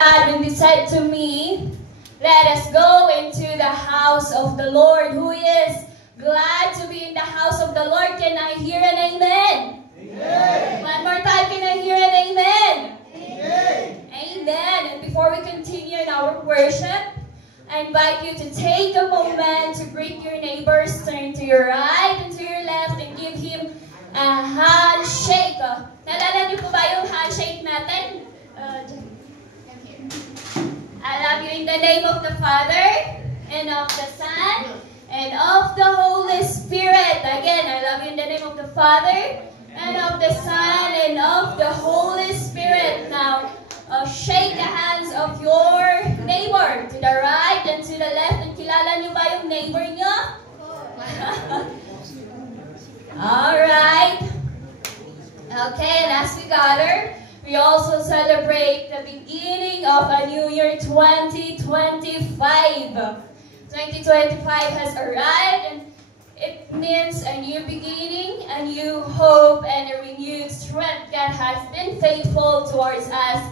God, when He said to me, let us go into the house of the Lord. Who is glad to be in the house of the Lord? Can I hear an amen? Amen. One more time, can I hear an amen? Amen. Amen. And before we continue in our worship, I invite you to take a moment to greet your neighbors, turn to your right and to your left, and give him a handshake. Naalala niyo po ba yung handshake natin? I love you in the name of the Father, and of the Son, and of the Holy Spirit. Again, I love you in the name of the Father, and of the Son, and of the Holy Spirit. Now, shake the hands of your neighbor to the right and to the left. And kilala niyo ba yung neighbor niyo? Alright. Okay, and as we gather, we also celebrate the beginning of a new year, 2025. 2025 has arrived, and it means a new beginning, a new hope, and a renewed strength. God has been faithful towards us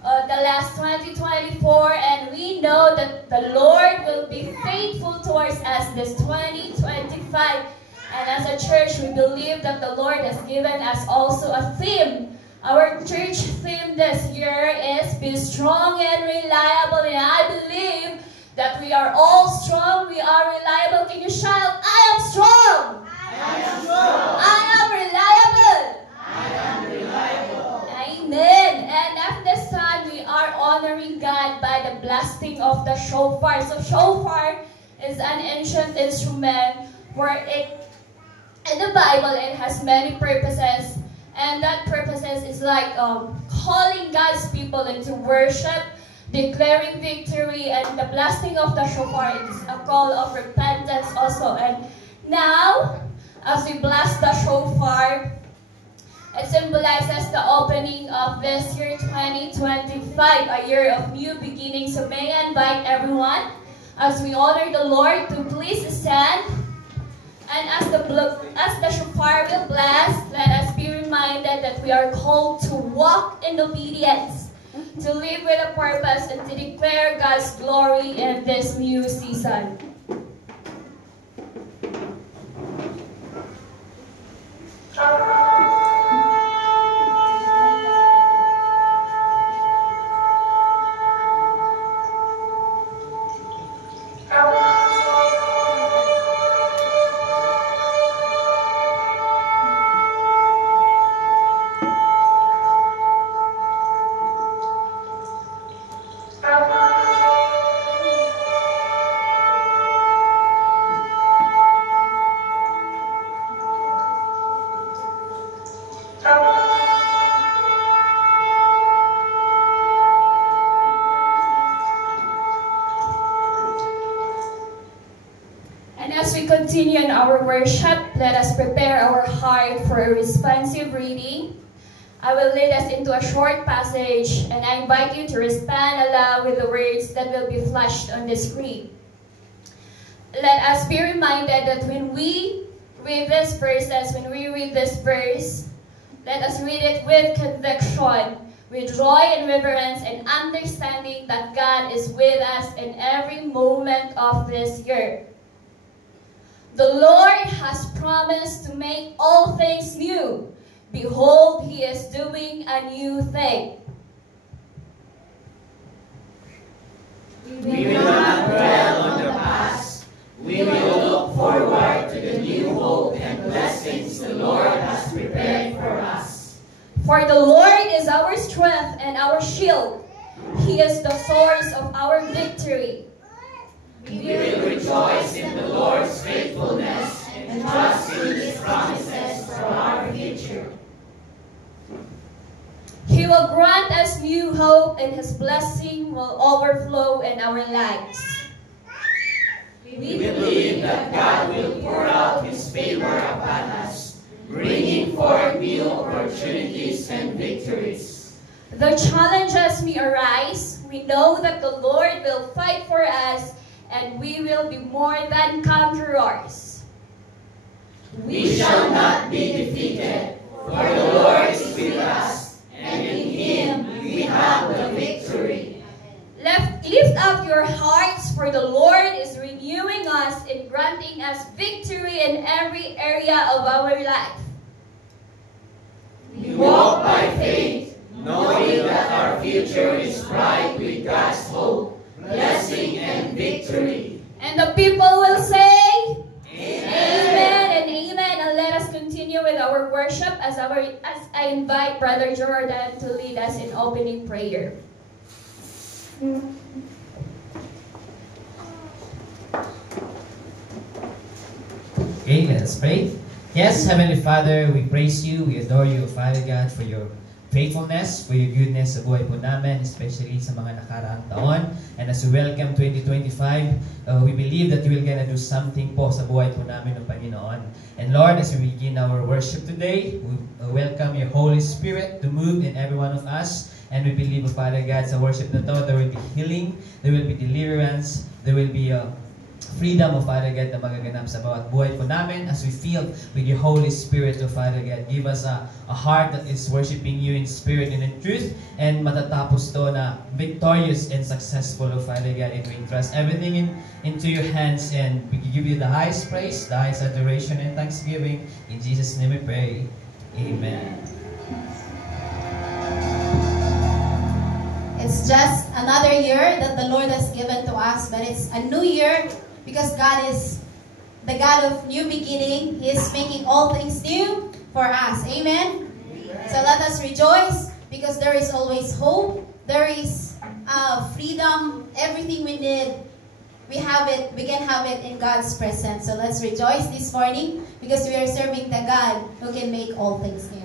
the last 2024, and we know that the Lord will be faithful towards us this 2025. And as a church, we believe that the Lord has given us also a theme. Our church theme this year is Be Strong and Reliable. And I believe that we are all strong, we are reliable. Can you shout, I am strong! I am strong! I am reliable! I am reliable! Amen! And at this time, we are honoring God by the blasting of the shofar. So shofar is an ancient instrument where in the Bible, it has many purposes. And that purposes is like calling God's people into worship, declaring victory, and the blasting of the shofar is a call of repentance also. And now, as we blast the shofar, it symbolizes the opening of this year 2025, a year of new beginnings. So may I invite everyone, as we honor the Lord, to please stand. And as the shofar will blast, let us be reminded that we are called to walk in obedience, to live with a purpose, and to declare God's glory in this new season. Continue in our worship, let us prepare our heart for a responsive reading. I will lead us into a short passage, and I invite you to respond aloud with the words that will be flashed on the screen. Let us be reminded that when we read this verse, let us read it with conviction, with joy and reverence, and understanding that God is with us in every moment of this year. The Lord has promised to make all things new. Behold, He is doing a new thing. We will not dwell on the past. We will look forward to the new hope and blessings the Lord has prepared for us. For the Lord is our strength and our shield. He is the source of our victory. We will rejoice in the Lord's faithfulness and trust in His promises for our future. He will grant us new hope, and His blessing will overflow in our lives. We believe that God will pour out His favor upon us, bringing forth new opportunities and victories. Though challenges may arise, we know that the Lord will fight for us, and we will be more than conquerors. We shall not be defeated, for the Lord is with us, and in Him we have the victory. up your hearts, for the Lord is renewing us and granting us victory in every area of our life. We walk by faith, knowing that our future is bright with God's hope, blessing, and victory. And the people will say, Amen. Amen and amen. And let us continue with our worship as I invite Brother Jordan to lead us in opening prayer. Okay, let us pray. Yes, Heavenly Father, we praise you, we adore you, Father God, for your faithfulness, for your goodness sa buhay po namin, especially sa mga nakaraang taon. And as we welcome 2025, we believe that you will gonna do something po sa buhay po namin ng Panginoon. And Lord, as we begin our worship today, we welcome your Holy Spirit to move in every one of us. And we believe, Father God, sa worship na to, there will be healing, there will be deliverance, there will be freedom, Father God, na magaganap sa bawat buhay po namin as we feel with your Holy Spirit, Father God. Give us a heart that is worshiping you in spirit and in truth, and matatapos to na victorious and successful, Father God. And we trust everything into your hands, and we give you the highest praise, the highest adoration, and thanksgiving. In Jesus' name we pray. Amen. It's just another year that the Lord has given to us, but it's a new year because God is the God of new beginning. He is making all things new for us. Amen? So let us rejoice because there is always hope. There is freedom. Everything we need, we have it. We can have it in God's presence. So let's rejoice this morning because we are serving the God who can make all things new.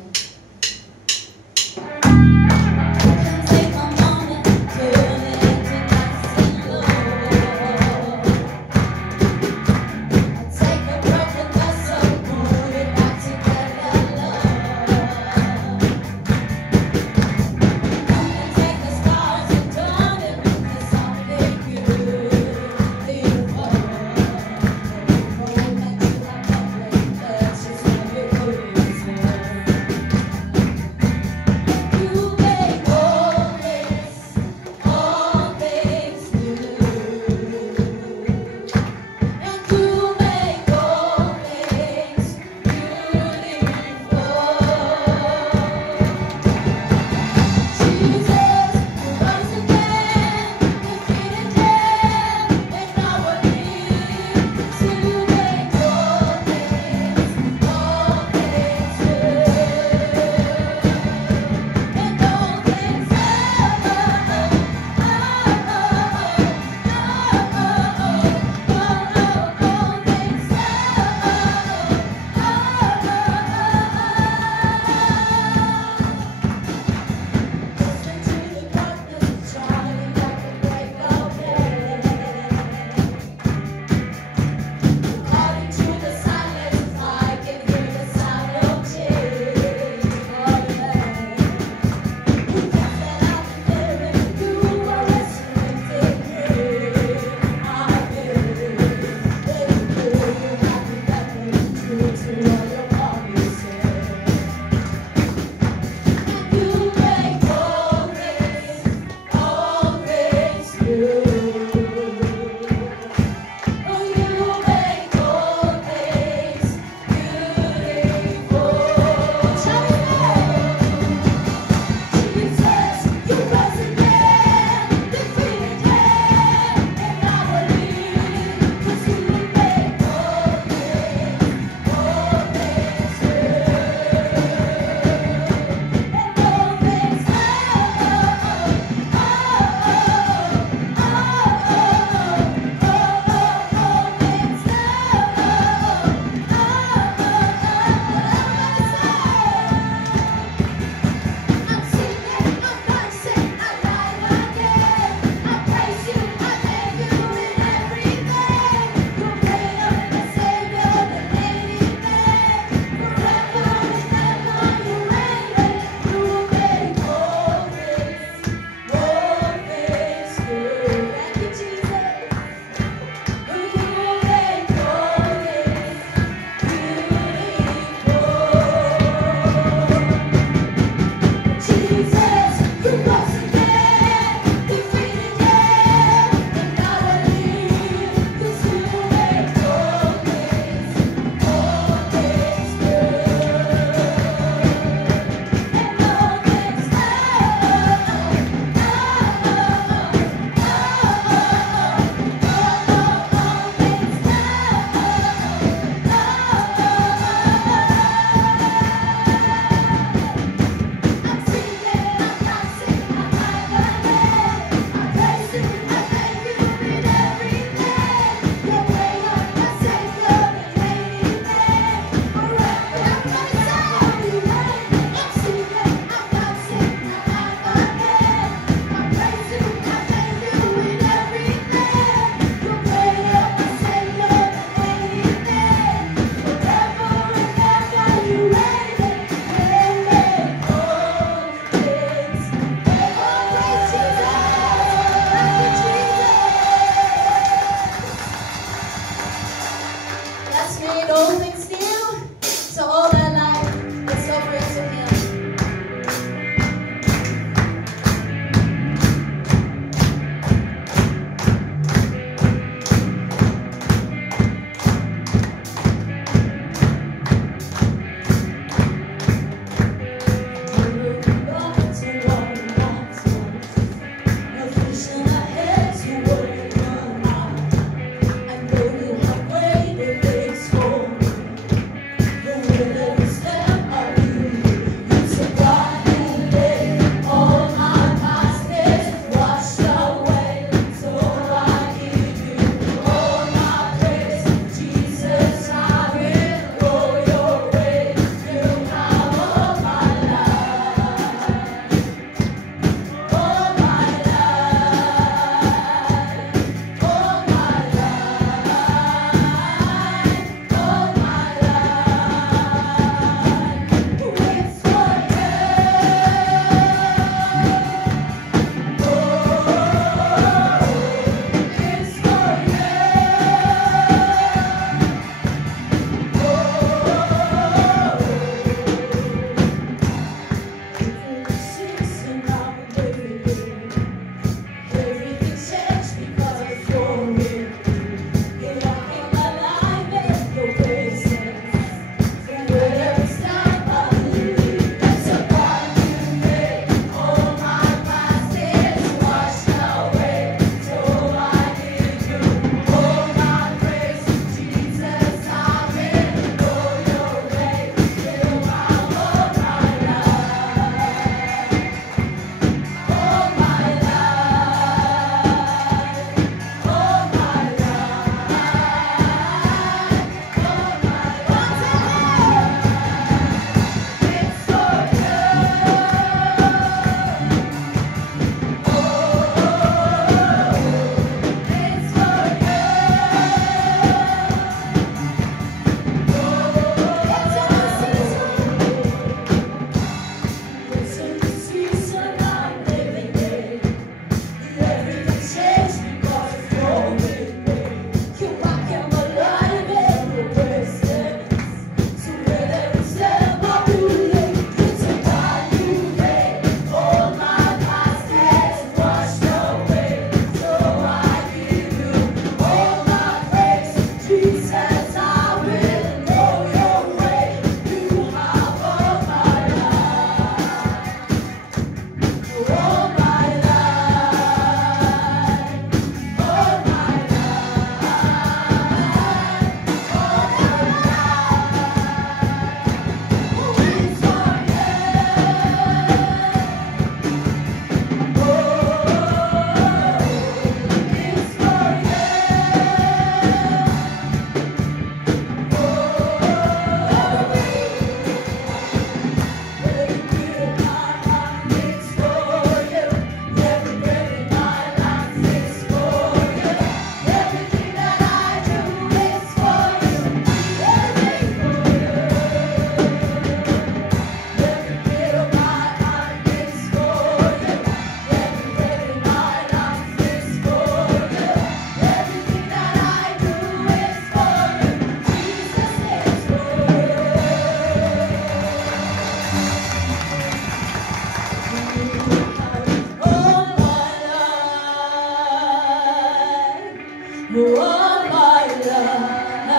all my life,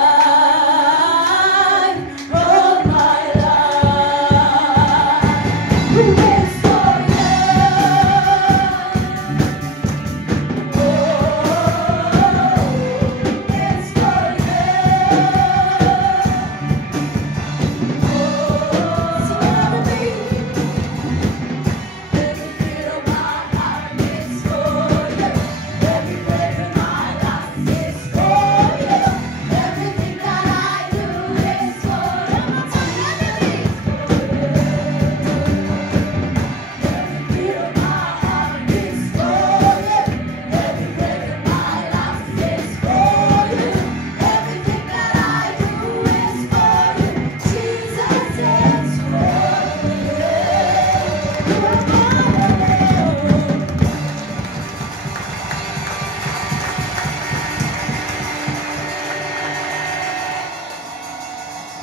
all my life. Who is for you? Oh, it's for you. So every beat of my heart is for you. Every breath in my life is for you. Everything that I do is for you. Everything's for you. Every beat of my heart is for you. Every breath in my life is for you. Everything that I do is for you. Jesus is for you.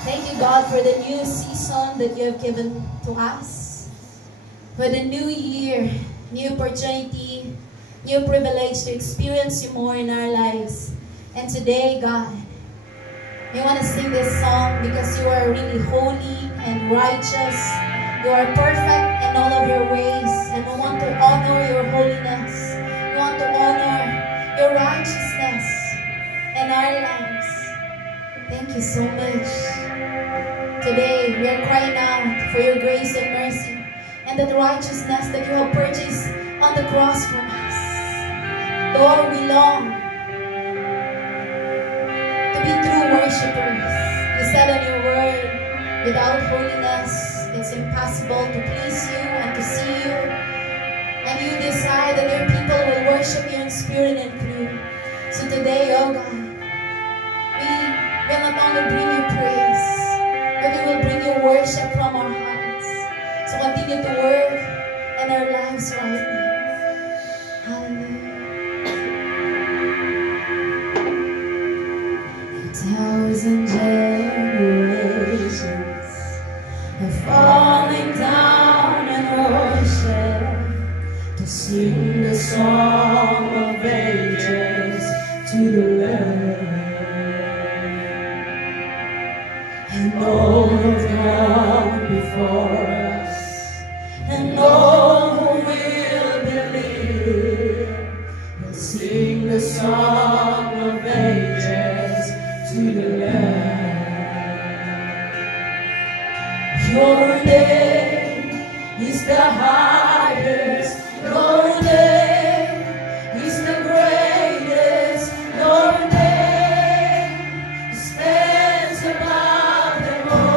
Thank you, God, for the new season that you have given to us. For the new year, new opportunity, new privilege to experience you more in our lives. And today, God, we want to sing this song because you are really holy and righteous. You are perfect in all of your ways. And we want to honor your holiness. We want to honor your righteousness in our lives. Thank you so much. Today, we are crying out for your grace and mercy and that righteousness that you have purchased on the cross for us. Lord, we long to be true worshipers. You said in your word, without holiness, it's impossible to please you and to see you. And you desire that your people will worship you in spirit and truth. So today, oh God, we will not only bring you praise, but we will bring you worship from our hearts. So continue to work in our lives right now. Hallelujah. 1,000 generations are falling down in worship to sing the song of ages to the Lamb. And all have gone before us, and all who will believe will sing the song of ages to the Lamb. Your name is the highest, your name is the greatest, your name stands above them all.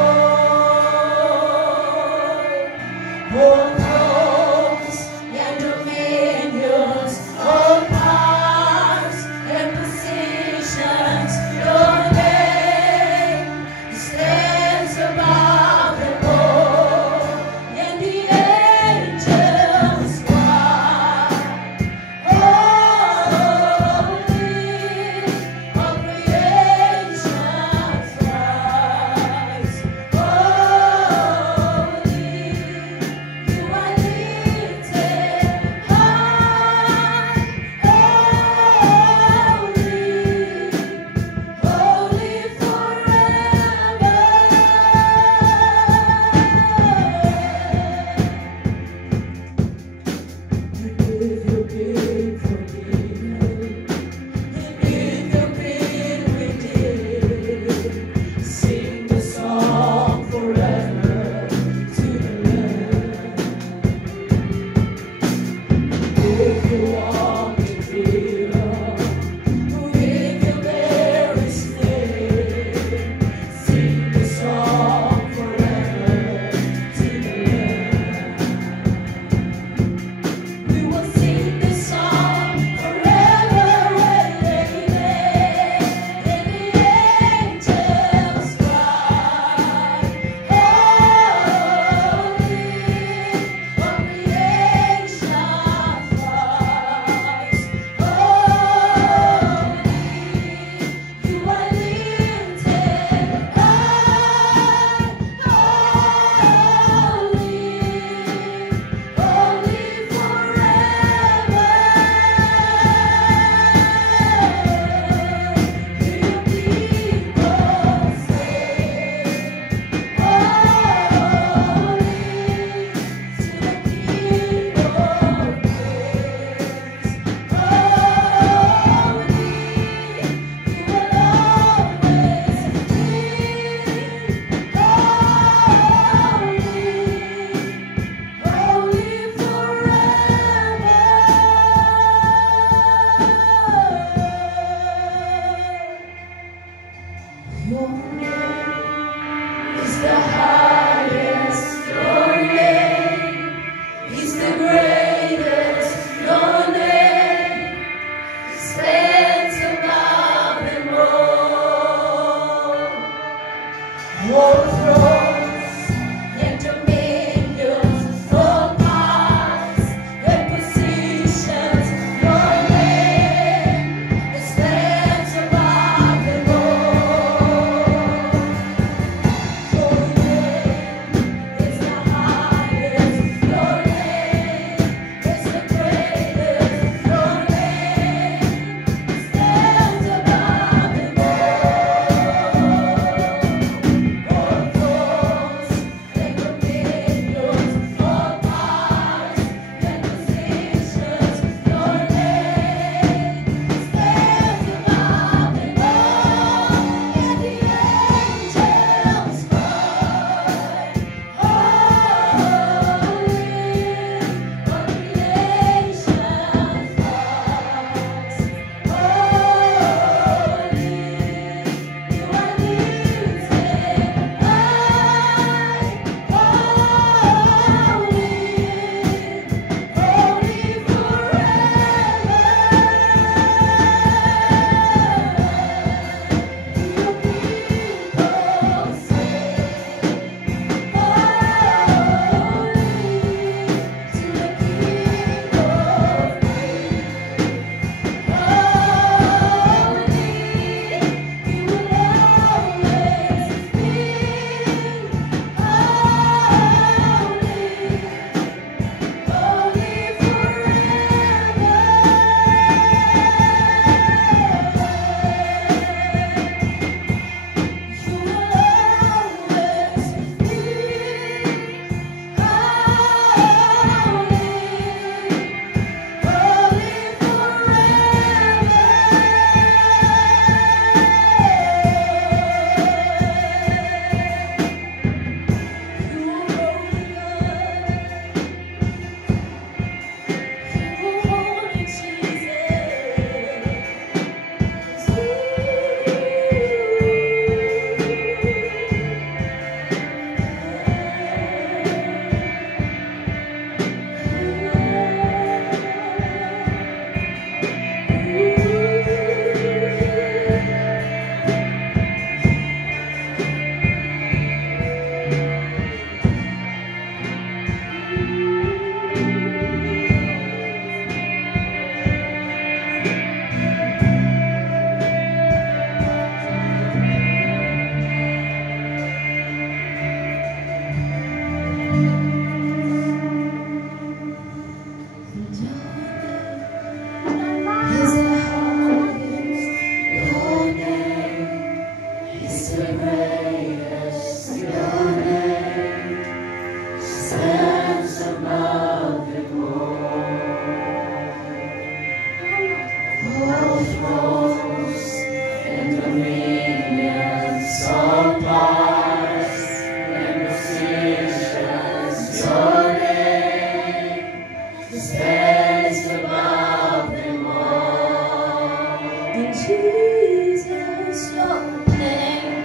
Jesus, your name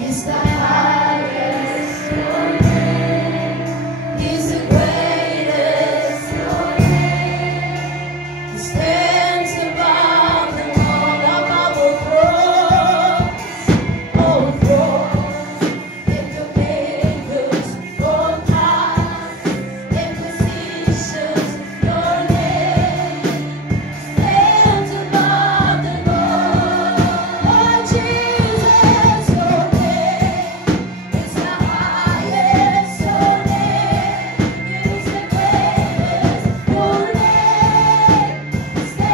is the highest. Your name is the greatest. Your name stands above them all, above all thrones, all thrones, and dominions, all powers and positions. Your name stands above them all. Oh, Jesus, your name is the highest. Your name is the greatest. Your name stands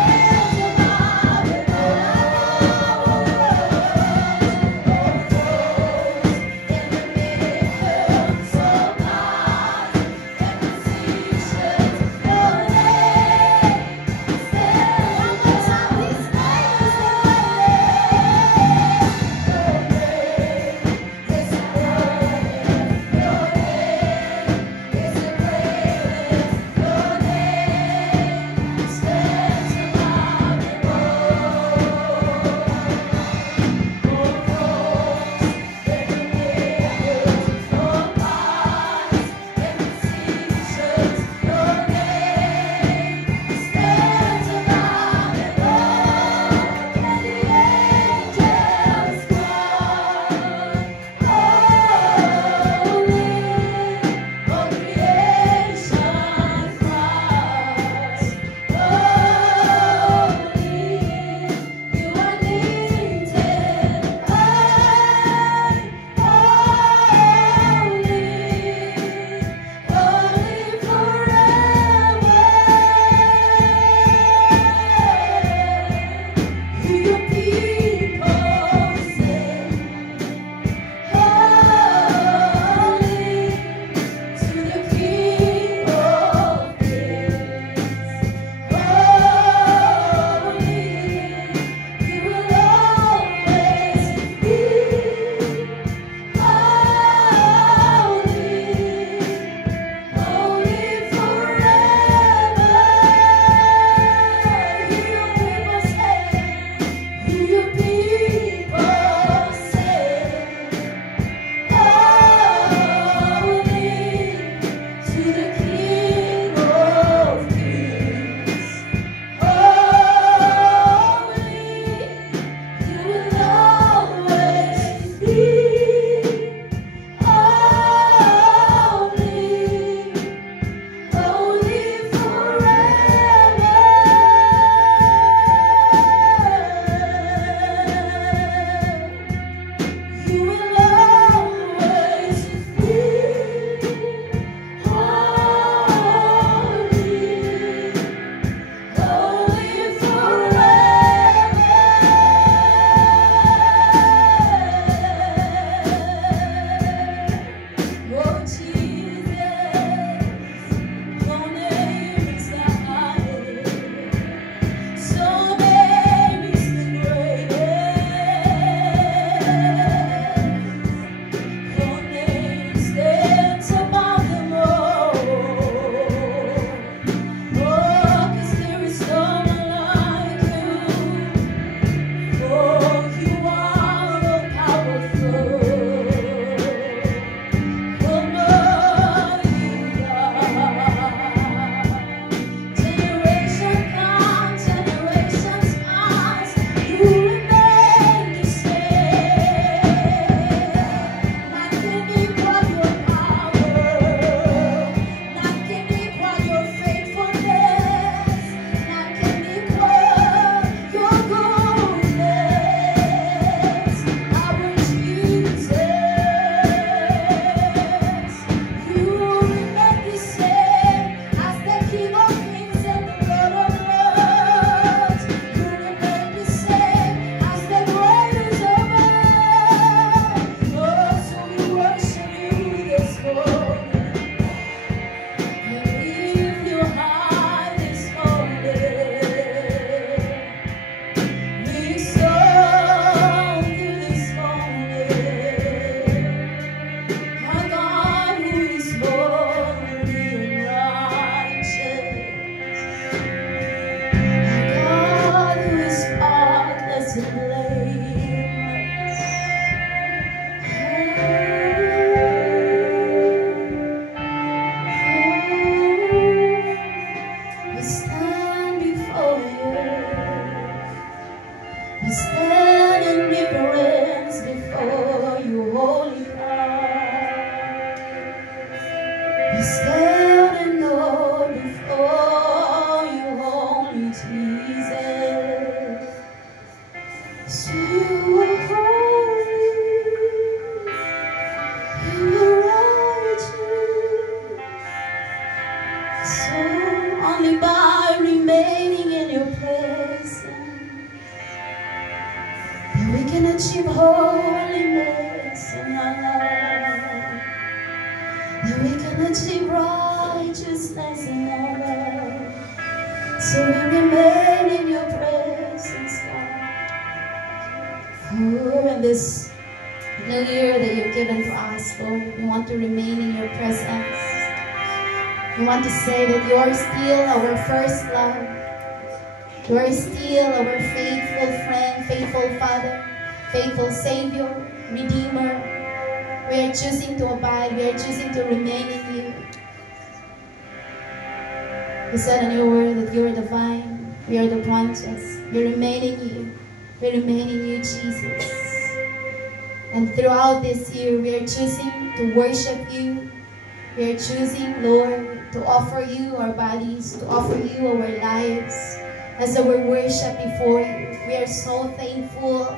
Jesus. So you are holy, you are righteous. So only by remaining in your presence that we can achieve holiness in our life, that we can achieve righteousness in our life. So we remain in your presence, God. Oh, in this new year that you've given to us, Lord, we want to remain in your presence. We want to say that you are still our first love. You are still our faithful friend, faithful Father, faithful Savior, Redeemer. We are choosing to abide. We are choosing to remain in you. You said in your word that you are the vine, we are the branches. We remain in you. We remain in you, Jesus. And throughout this year, we are choosing to worship you. We are choosing, Lord, to offer you our bodies, to offer you our lives as our worship before you. We are so thankful.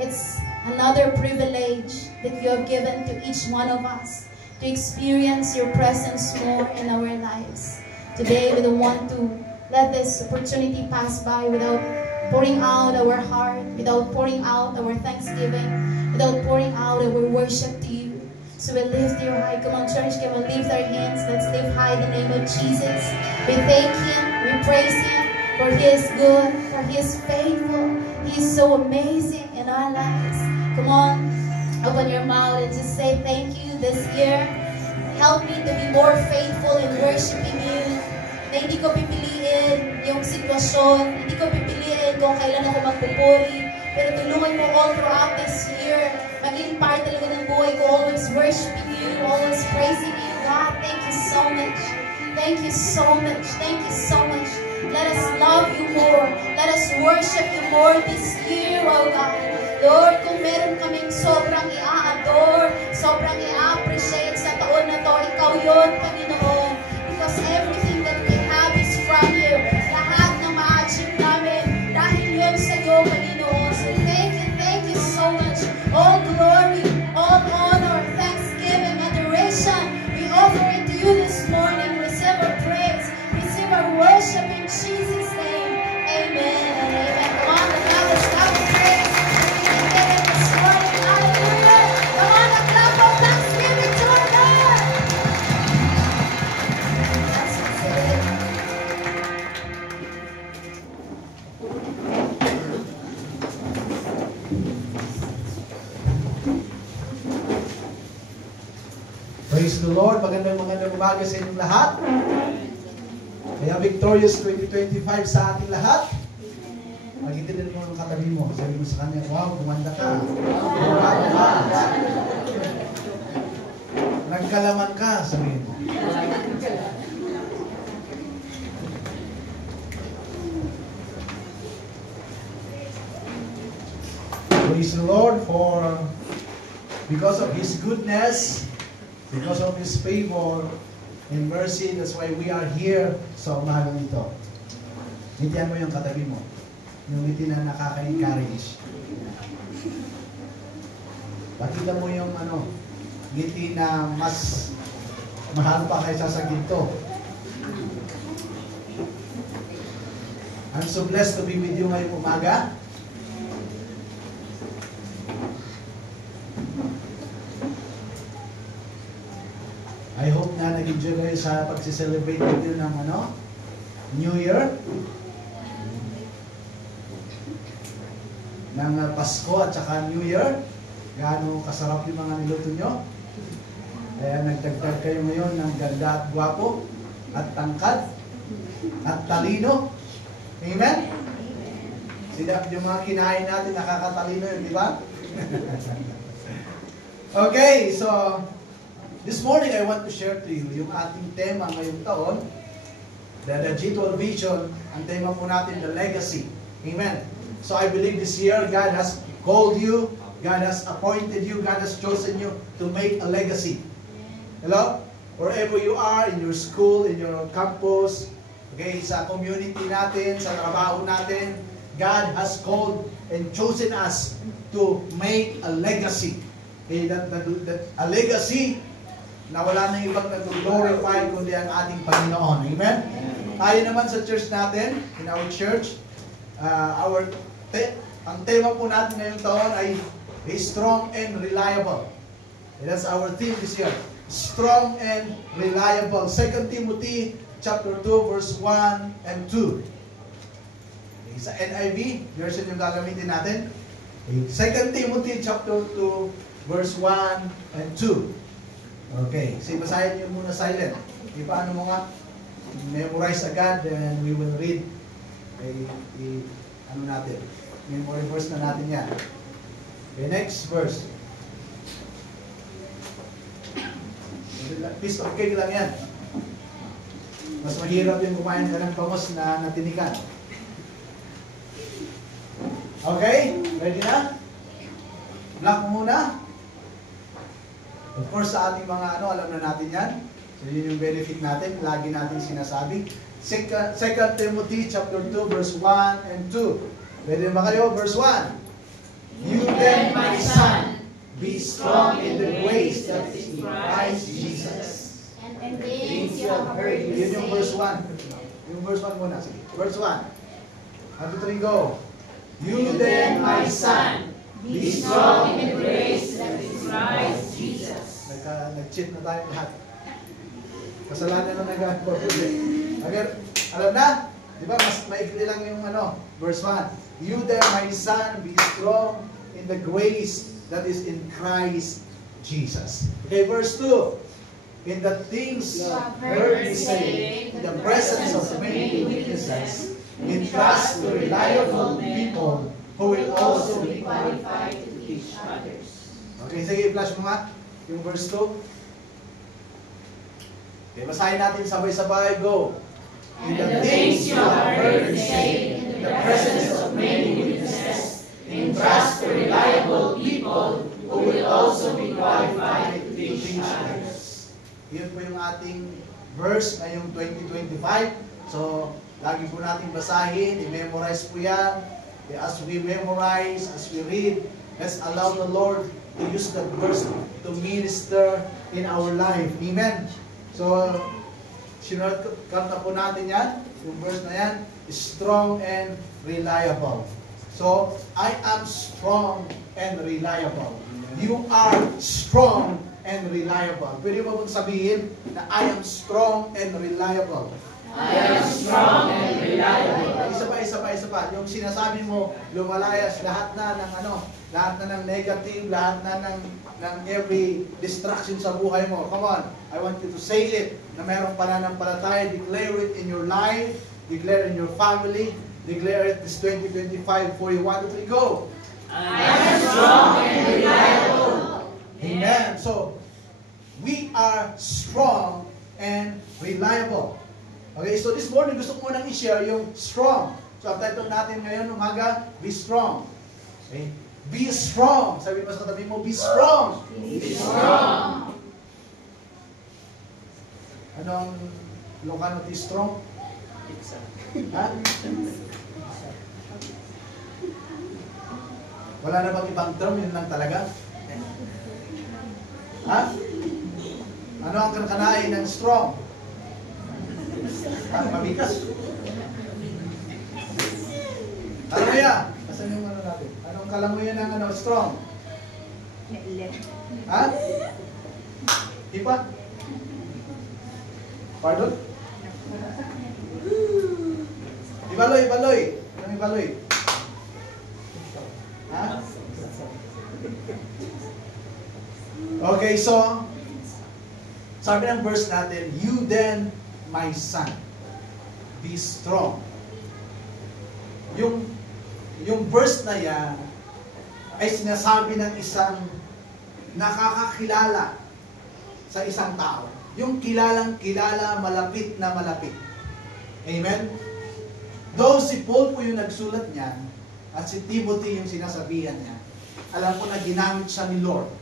It's another privilege that you have given to each one of us to experience your presence more in our lives. Today, we don't want to let this opportunity pass by without pouring out our heart, without pouring out our thanksgiving, without pouring out our worship to you. So we lift you high. Come on, church, can we lift our hands? Let's lift high the name of Jesus. We thank him, we praise him, for he is good, for he is faithful. He is so amazing in our lives. Come on, open your mouth and just say thank you this year. Help me to be more faithful in worshiping you. Na hindi ko pipiliin yung sitwasyon, hindi ko pipiliin kung kailan ako magpupuri, pero tulungan mo all throughout this year, maging part talaga ng buhay ko, always worshiping you, always praising you. God, thank you so much. Thank you so much. Thank you so much. Let us love you more. Let us worship you more this year, oh God. Lord, kung meron kaming sobrang i-adore, sobrang i-appreciate sa taon na to, ikaw yun, Panginoon. Because everything that we have is from you. Lahat na ma-achieve namin, dahil yun sa iyo, Panginoon. So thank you so much. All glory, all honor, thanksgiving, adoration, we offer it to you this morning. Receive our praise, receive our worship in Jesus' name. Amen and amen. Come on, let's clap of praise. We can get it this morning. Hallelujah. Come on, a clap of thanksgiving to our God. Let's receive it. Praise the Lord. Magandang umaga sa inyong lahat. Kaya victorious 2025 sa ating lahat. Magitin mo ang katabi mo. Sabi mo sa kanya, wow, kumanda ka. Nagkalaman ka, sabihin mo. Praise the Lord for because of His goodness, because of His favor and mercy, that's why we are here sa umagang ito. Ngitian mo yung katabi mo. Yung ngiti na nakaka-encourage. Pakita mo yung ngiti na mas mahal pa kaysa sa ginto. I'm so blessed to be with you ngayong umaga. I hope na nag-enjoy kayo sa pag-celebrate nyo ng New Year. Ng Pasko at saka New Year. Gaano kasarap yung mga niluto nyo. Kaya nagdagdag kayo ngayon ng ganda at gwapo at tangkad at talino. Amen? Yung mga kinain natin nakakatalino yun, di ba? Okay, so this morning, I want to share to you yung ating tema ngayong taon, the G12 Vision. Ang tema po natin, the legacy. Amen. So I believe this year, God has called you, God has appointed you, God has chosen you to make a legacy. Hello? Wherever you are, in your school, in your campus, Okay, sa community natin, sa trabaho natin, God has called and chosen us to make a legacy. Okay, a legacy na wala nang ibang nag-glorify kundi ang ating Panginoon. Amen? Tayo naman sa church natin, in our church, ang tema po natin ngayong taon ay strong and reliable. And that's our theme this year. Strong and reliable. 2 Timothy chapter 2, verse 1 and 2. Okay, sa NIV, version yung gagamitin natin. Okay, 2 Timothy chapter 2, verse 1 and 2. Okay, so basahin nyo muna silent. Okay, paano mo nga? Memorize agad and we will read ano natin. Memory verse na natin yan. Okay, next verse. Piece of cake lang yan. Mas mahirap yung kumain ka ng pangos na natinikan. Okay? Ready na? Black muna. Of course, sa ating mga alam na natin yan. So, yun yung benefit natin. Lagi natin sinasabi. 2 Timothy chapter 2, verse 1 and 2. Ready ba kayo? Verse 1. You then, my son, be strong in the grace that is in Christ Jesus. And things you have heard me Yun yung say. verse 1. Yung verse 1 muna. Sige. Verse 1. 1, 2, 3, go. You then, my son, Be strong in the grace that is in Christ Jesus. Nag-cheat na tayo lahat. Kasalanan na nag-aagpo. Okay, alam na? Di ba? Mas maikli lang yung verse 1. You then, my son, be strong in the grace that is in Christ Jesus. Okay, verse 2. In the things you have heard me say, in the presence of many witnesses, entrust to reliable people who will also be qualified to teach others. Okay, sige, flash mo nga yung verse 2. Okay, basahin natin sabay-sabay. Go. In the things you have heard me say, in the presence of many witnesses, entrust to reliable people who will also be qualified to teach others. Yun po yung ating verse ngayong 2025. So, lagi po natin basahin, i-memorize po yan. As we memorize, as we read, let's allow the Lord to use that verse to minister in our life. Amen? So, sinurkat na po natin yan. Yung verse na yan is strong and reliable. So, I am strong and reliable. You are strong and reliable. Pwede mo bang sabihin na I am strong and reliable? I am strong and reliable. Isa pa. Yung sinasabi mo, lumalayas lahat na ng negative, lahat na ng every distraction sa buhay mo. Come on, I want you to say it, na mayroong pananampalataya, declare it in your life, declare it in your family, declare it this 2025 for you. 1, 2, 3, go! I am strong and reliable. Amen. So, we are strong and reliable. Okay, so this morning gusto ko munang i-share yung strong. So, ang title natin ngayon umaga, be strong. Okay? Be strong. Sabi mo sa katabi mo, be strong. Be strong. Ano ang Ilocano ti strong? Ha? Wala na bang ibang term? Yun lang talaga? Ha? Ano ang kanay ng strong? Mabigas. Kalamuya. Asan yung natin? Anong kalamuya ng strong? Ha? Ipa? Pardon? Ibaloy. Anong ibaloy? Ha? Okay, so sabi ng verse natin, you then, my son, be strong. Yung verse na yan ay sinasabi ng isang nakakakilala sa isang tao. Yung kilalang-kilala, malapit na malapit. Amen? Though si Paul po yung nagsulat niyan, at si Timothy yung sinasabihan niya, alam ko na ginamit siya ni Lord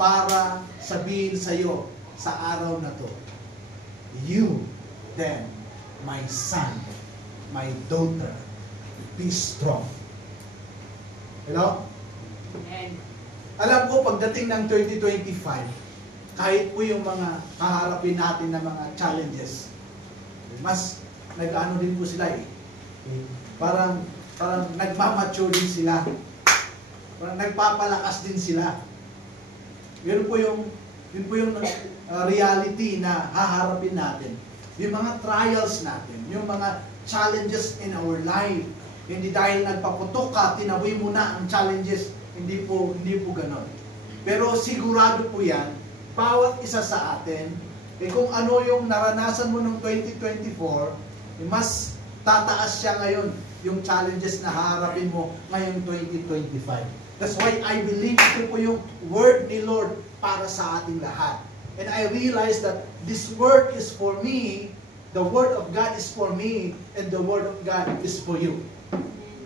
para sabihin sa iyo sa araw na to, you then, my son, my daughter, be strong. Hello? Amen. Alam ko, pagdating ng 2025, kahit po yung mga kaharapin natin na mga challenges, mas nag-ano din po sila eh. Parang nagmamature din sila. Parang nagpapalakas din sila. Yun po yung reality na haharapin natin. Yung mga trials natin, yung mga challenges in our life. Hindi dahil nagpaputok ka, tinaboy mo na ang challenges. Hindi po ganon. Pero sigurado po yan, bawat isa sa atin, kung ano yung naranasan mo noong 2024, mas tataas siya ngayon yung challenges na haharapin mo ngayong 2025. That's why I believe ito po yung word ni Lord para sa ating lahat. And I realize that this word is for me, the word of God is for me, and the word of God is for you.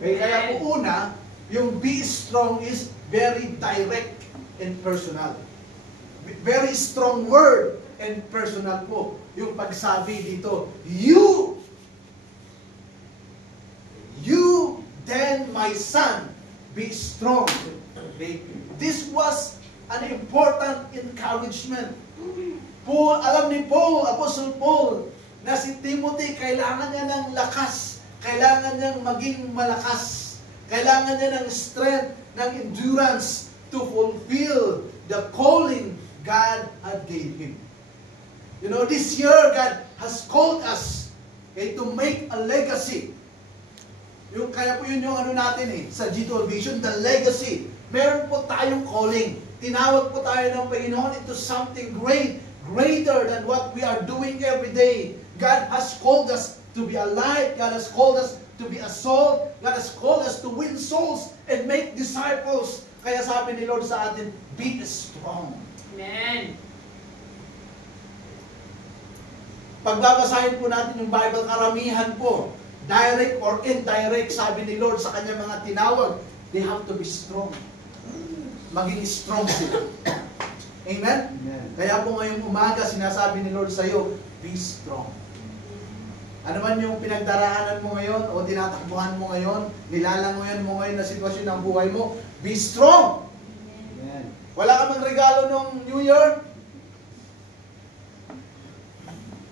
Okay, kaya po una, yung be strong is very direct and personal. Very strong word and personal po. Yung pagsabi dito, you then my son, be strong. Okay? This was an important encouragement. Paul, alam ni Paul, Apostle Paul, na si Timothy kailangan niya ng lakas, kailangan niyang maging malakas, kailangan niya ng strength, ng endurance to fulfill the calling God had gave him. You know, this year God has called us to make a legacy. Yung, kaya po yun yung ano natin sa G12 Vision, the legacy. Meron po tayong calling. Tinawag po tayo ng Panginoon into something great, greater than what we are doing every day. God has called us to be a light. God has called us to be a salt. God has called us to win souls and make disciples. Kaya sabi ni Lord sa atin, be strong. Amen. Pagbabasahin po natin yung Bible, karamihan po, direct or indirect, sabi ni Lord sa kanyang mga tinawag, they have to be strong. Maging strong sila. Amen? Amen. Kaya po ngayong umaga, sinasabi ni Lord sa iyo, be strong. Ano man yung pinagdaraanan mo ngayon o tinatakbuhan mo ngayon, nilalangoyan mo ngayon na sitwasyon ng buhay mo, be strong! Amen. Wala ka mang regalo nung New Year?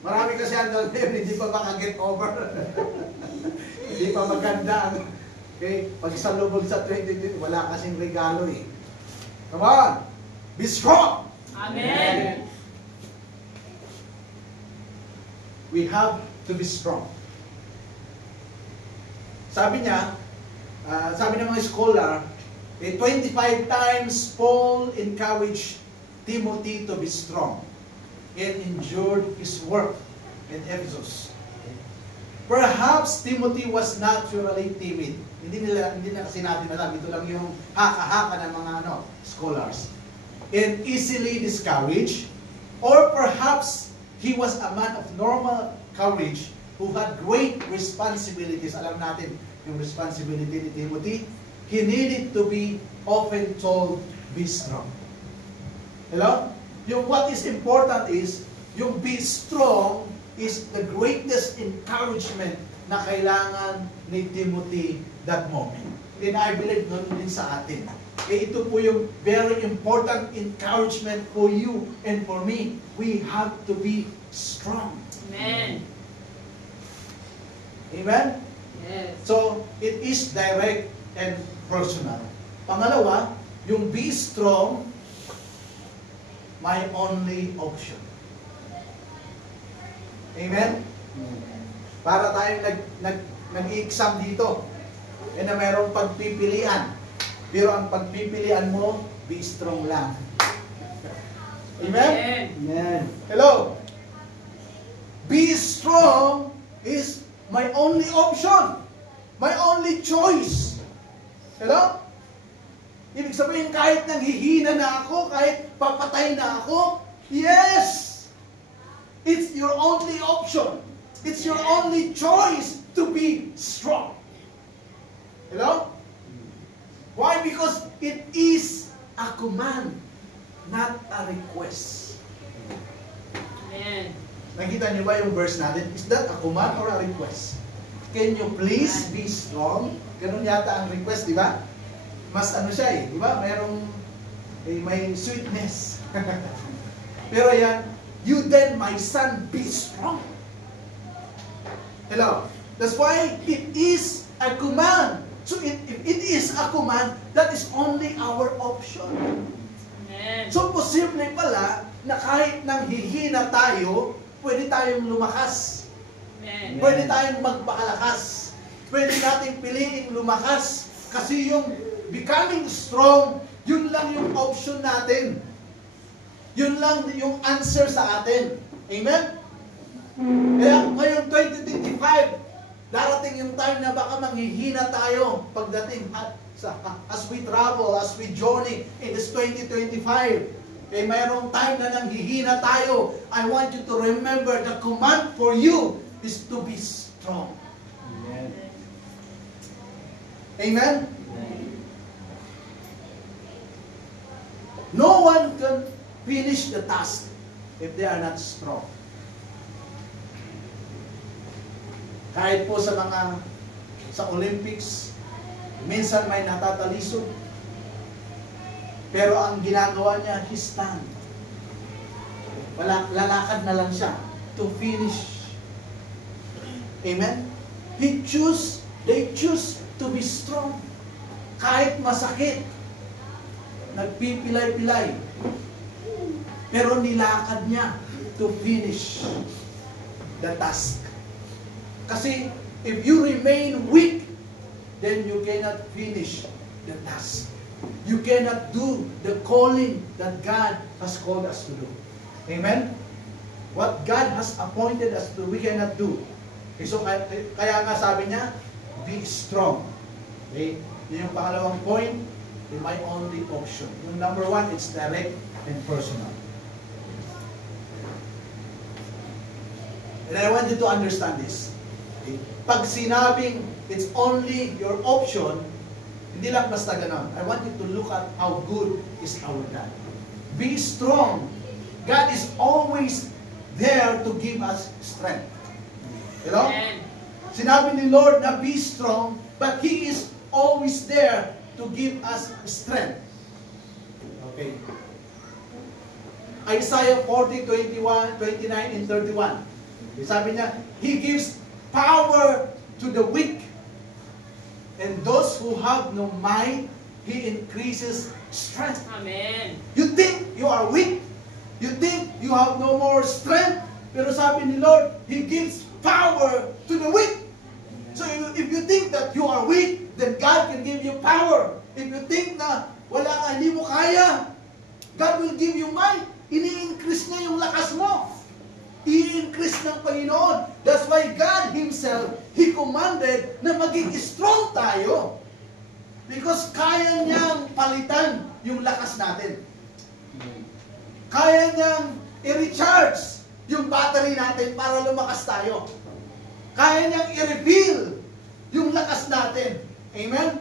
Marami kasi hanggang ngayon, hindi pa makaget over. Hindi pa maganda. Okay? Pag salubog sa 2020, wala kasing regalo eh. Come on! Be strong! Amen. We have to be strong. Sabi niya, sabi ng mga scholar, 25 times Paul encouraged Timothy to be strong and endured his work in Ephesus. Perhaps Timothy was naturally timid. Hindi na kasi natin alam. Ito lang yung haka-haka ng mga scholars. And easily discouraged. Or perhaps he was a man of normal courage who had great responsibilities. Alam natin yung responsibility ni Timothy. He needed to be often told, be strong. Hello? Yung what is important is, yung be strong is the greatest encouragement na kailangan ni Timothy that moment. And I believe nun din sa atin. Ito po yung very important encouragement for you and for me. We have to be strong. Amen. Amen? Yes. So, it is direct and personal. Pangalawa, yung be strong, my only option. Amen? Para tayong nag-exam dito. E na mayroong pagpipilian. Pero ang pagpipilian mo, be strong lang. Amen? Amen. Hello? Be strong is my only option. My only choice. Hello? Ibig sabihin, kahit nanghihina na ako, kahit papatay na ako, yes! It's your only option. It's your only choice to be strong. Hello? Why? Because it is a command, not a request. Amen. Nakikita niyo ba yung verse natin? Is that a command or a request? Can you please be strong? Ganun yata ang request, di ba? Mas ano siya eh, di ba? May sweetness. Pero yan, you then, my son, be strong. Hello? That's why it is a command. So if it is a command, that is only our option. Amen. So posible pala na kahit nang hihina tayo, pwede tayong lumakas. Amen. Pwede tayong magpakalakas. Pwede nating piliing lumakas. Kasi yung becoming strong, yun lang yung option natin. Yun lang yung answer sa atin. Amen? Kaya ngayong 2025, darating yung time na baka manghihina tayo pagdating as we travel, as we journey in this 2025. Eh, mayroong time na nanghihina tayo. I want you to remember the command for you is to be strong. Amen? Amen? No one can finish the task if they are not strong. Kahit po sa Olympics, minsan may natatalisod. Pero ang ginagawa niya, he stand. Lalakad na lang siya to finish. Amen? They choose to be strong. Kahit masakit, nagpipilay-pilay. Pero nilakad niya to finish the task. Kasi if you remain weak, then you cannot finish the task. You cannot do the calling that God has called us to do. Amen? What God has appointed us to, we cannot do. Okay, so kaya nga sabi niya, be strong. Okay? Yun yung pangalawang point, my only option. Yung number one, it's direct and personal. And I want you to understand this. Okay? Pag sinabing it's only your option, hindi lang basta ganon. I want you to look at how good is our God. Be strong. God is always there to give us strength. You know? Sinabi ni Lord na be strong, but He is always there to give us strength. Okay. Isaiah 40, 21, 29, and 31. Sabi niya, He gives power to the weak, and those who have no might, He increases strength. Amen. You think you are weak? You think you have no more strength? Pero sabi ni Lord, He gives power to the weak. So if you think that you are weak, then God can give you power. If you think na wala ka, hindi mo kaya, God will give you might. Ini-increase niya yung lakas mo. I-increase ng Panginoon. That's why God Himself, He commanded na maging strong tayo. Because kaya niyang palitan yung lakas natin. Kaya niyang i-recharge yung battery natin para lumakas tayo. Kaya niyang i-reveal yung lakas natin. Amen?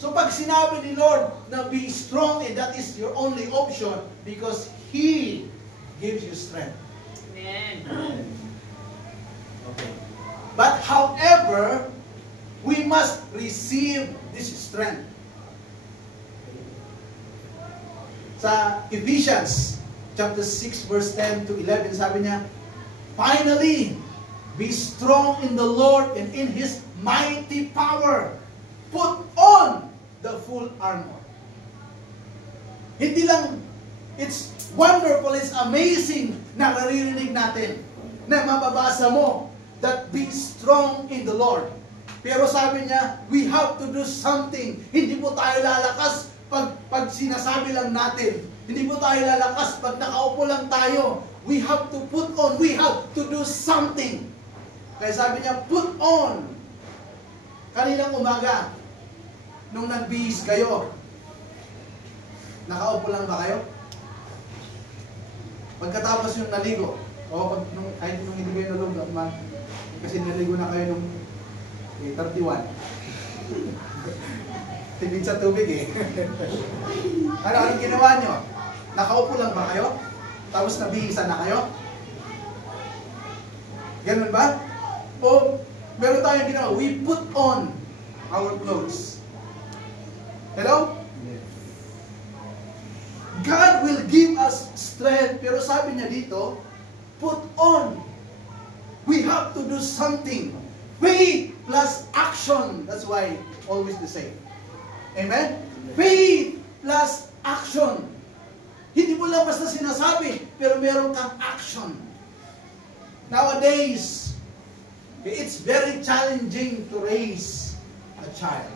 So pag sinabi ni Lord na be strong, and that is your only option because He gives you strength. Amen. Okay. But however, we must receive this strength. Sa Ephesians chapter 6 verse 10 to 11, sabi niya, finally, be strong in the Lord and in His mighty power. Put on the full armor. Hindi lang, it's wonderful, it's amazing na naririnig natin, na mababasa mo, that be strong in the Lord. Pero sabi niya, we have to do something. Hindi po tayo lalakas pag sinasabi lang natin. Hindi po tayo lalakas pag nakaupo lang tayo. We have to put on, we have to do something. Kaya sabi niya, put on. Kaninang umaga, nung nagbihis kayo, nakaupo lang ba kayo? Pagkatapos yung naligo, o kahit nung hindi kayo nalog, kasi naligo na kayo nung 31. Tibig sa tubig eh. Anong ginawa nyo? Nakaupo lang ba kayo? Tapos nabihisan na kayo? Ganun ba? O meron tayong ginawa, we put on our clothes. Hello? God will give us strength, pero sabi niya dito, put on. We have to do something. Faith plus action. That's why always the same. Amen? Faith plus action. Hindi mo lang basta sinasabi, pero meron kang action. Nowadays, it's very challenging to raise a child.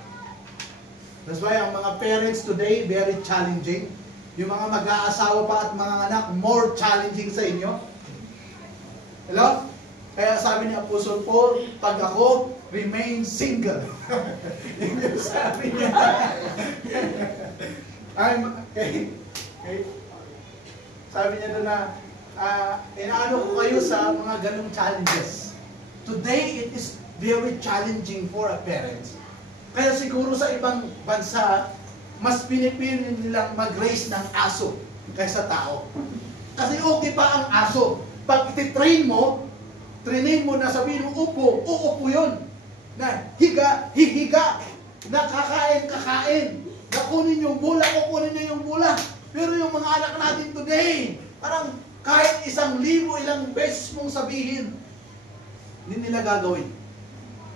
That's why ang mga parents today, very challenging. Yung mga mag-aasawa pa at mga anak, more challenging sa inyo. Hello? Kaya sabi ni Apostle Paul, pag ako, remain single. Yun yung sabi niya. Okay. Sabi niya doon na, inaano ko kayo sa mga ganong challenges. Today, it is very challenging for a parent. Kaya siguro sa ibang bansa, mas pinipili nilang mag-raise ng aso kaysa tao. Kasi okay pa ang aso. Pag iti-train mo, trainin mo na sabihin mo, upo, uupo yun. Na higa, hihiga. Na kakain, kakain. Na kunin yung bula, kukunin niya yung bula. Pero yung mga anak natin today, parang kahit 1,000, ilang beses mong sabihin, hindi nila gagawin.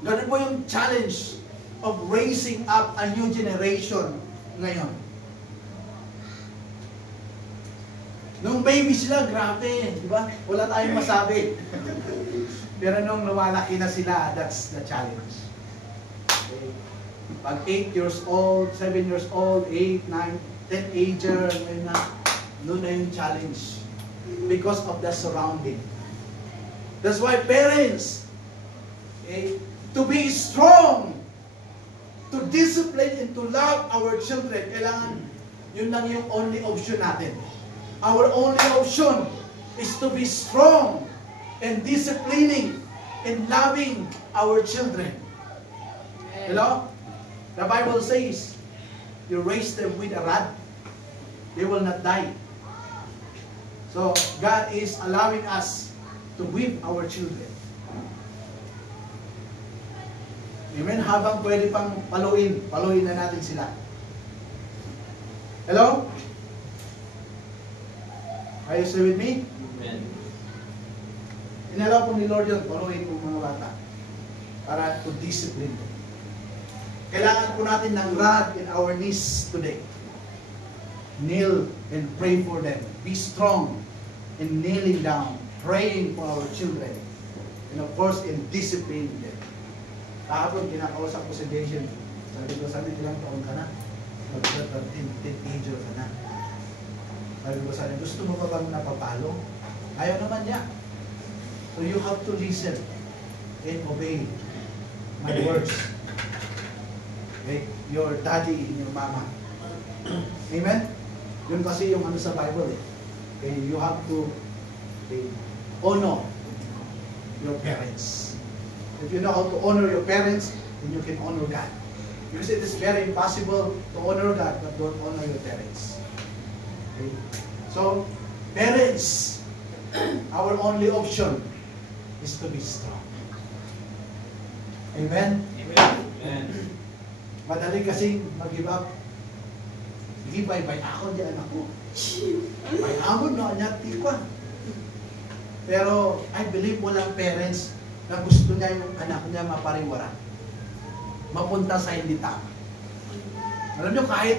Ganun po yung challenge of raising up a new generation ngayon. Nung baby sila, grabe, di ba? Wala tayong masabi. Pero nung lumalaki na sila, that's the challenge. Okay. Pag 8 years old, 7 years old, 8, 9, teenager, noon na yung challenge. Because of the surrounding. That's why parents, to be strong, to discipline and to love our children, kailangan yun lang yung only option natin. Our only option is to be strong and disciplining and loving our children. Hello? The Bible says, you raise them with a rod, they will not die. So, God is allowing us to whip our children. Amen? Habang pwede pang paluin na natin sila. Hello? Are you still with me? Amen. Inalaw po ni Lord yun, paluin po mga bata. Para to discipline them. Kailangan po natin ng rod in our knees today. Kneel and pray for them. Be strong in kneeling down, praying for our children. And of course, in disciplining them. Kahapon, kinakausap ko si Dejan. Sabi ko, ilang taon ka na? Teenager ka na. Sabi ko sa kanya, gusto mo ba bang napapalo? Ayaw naman niya. So you have to listen and obey my words. Okay? Your daddy and your mama. Amen? Yun kasi yung ano sa Bible eh. Okay? You have to honor your parents. If you know how to honor your parents, then you can honor God. Because it is very impossible to honor God but don't honor your parents. Okay? So, parents, our only option is to be strong. Amen? Amen. Madali kasing mag-give up. Sige, bye-bye ako di anak ko. May amon na niya, tikwa. Pero, I believe walang parents na gusto niya yung anak niya mapariwara. Mapunta sa hindi tama. Alam niyo, kahit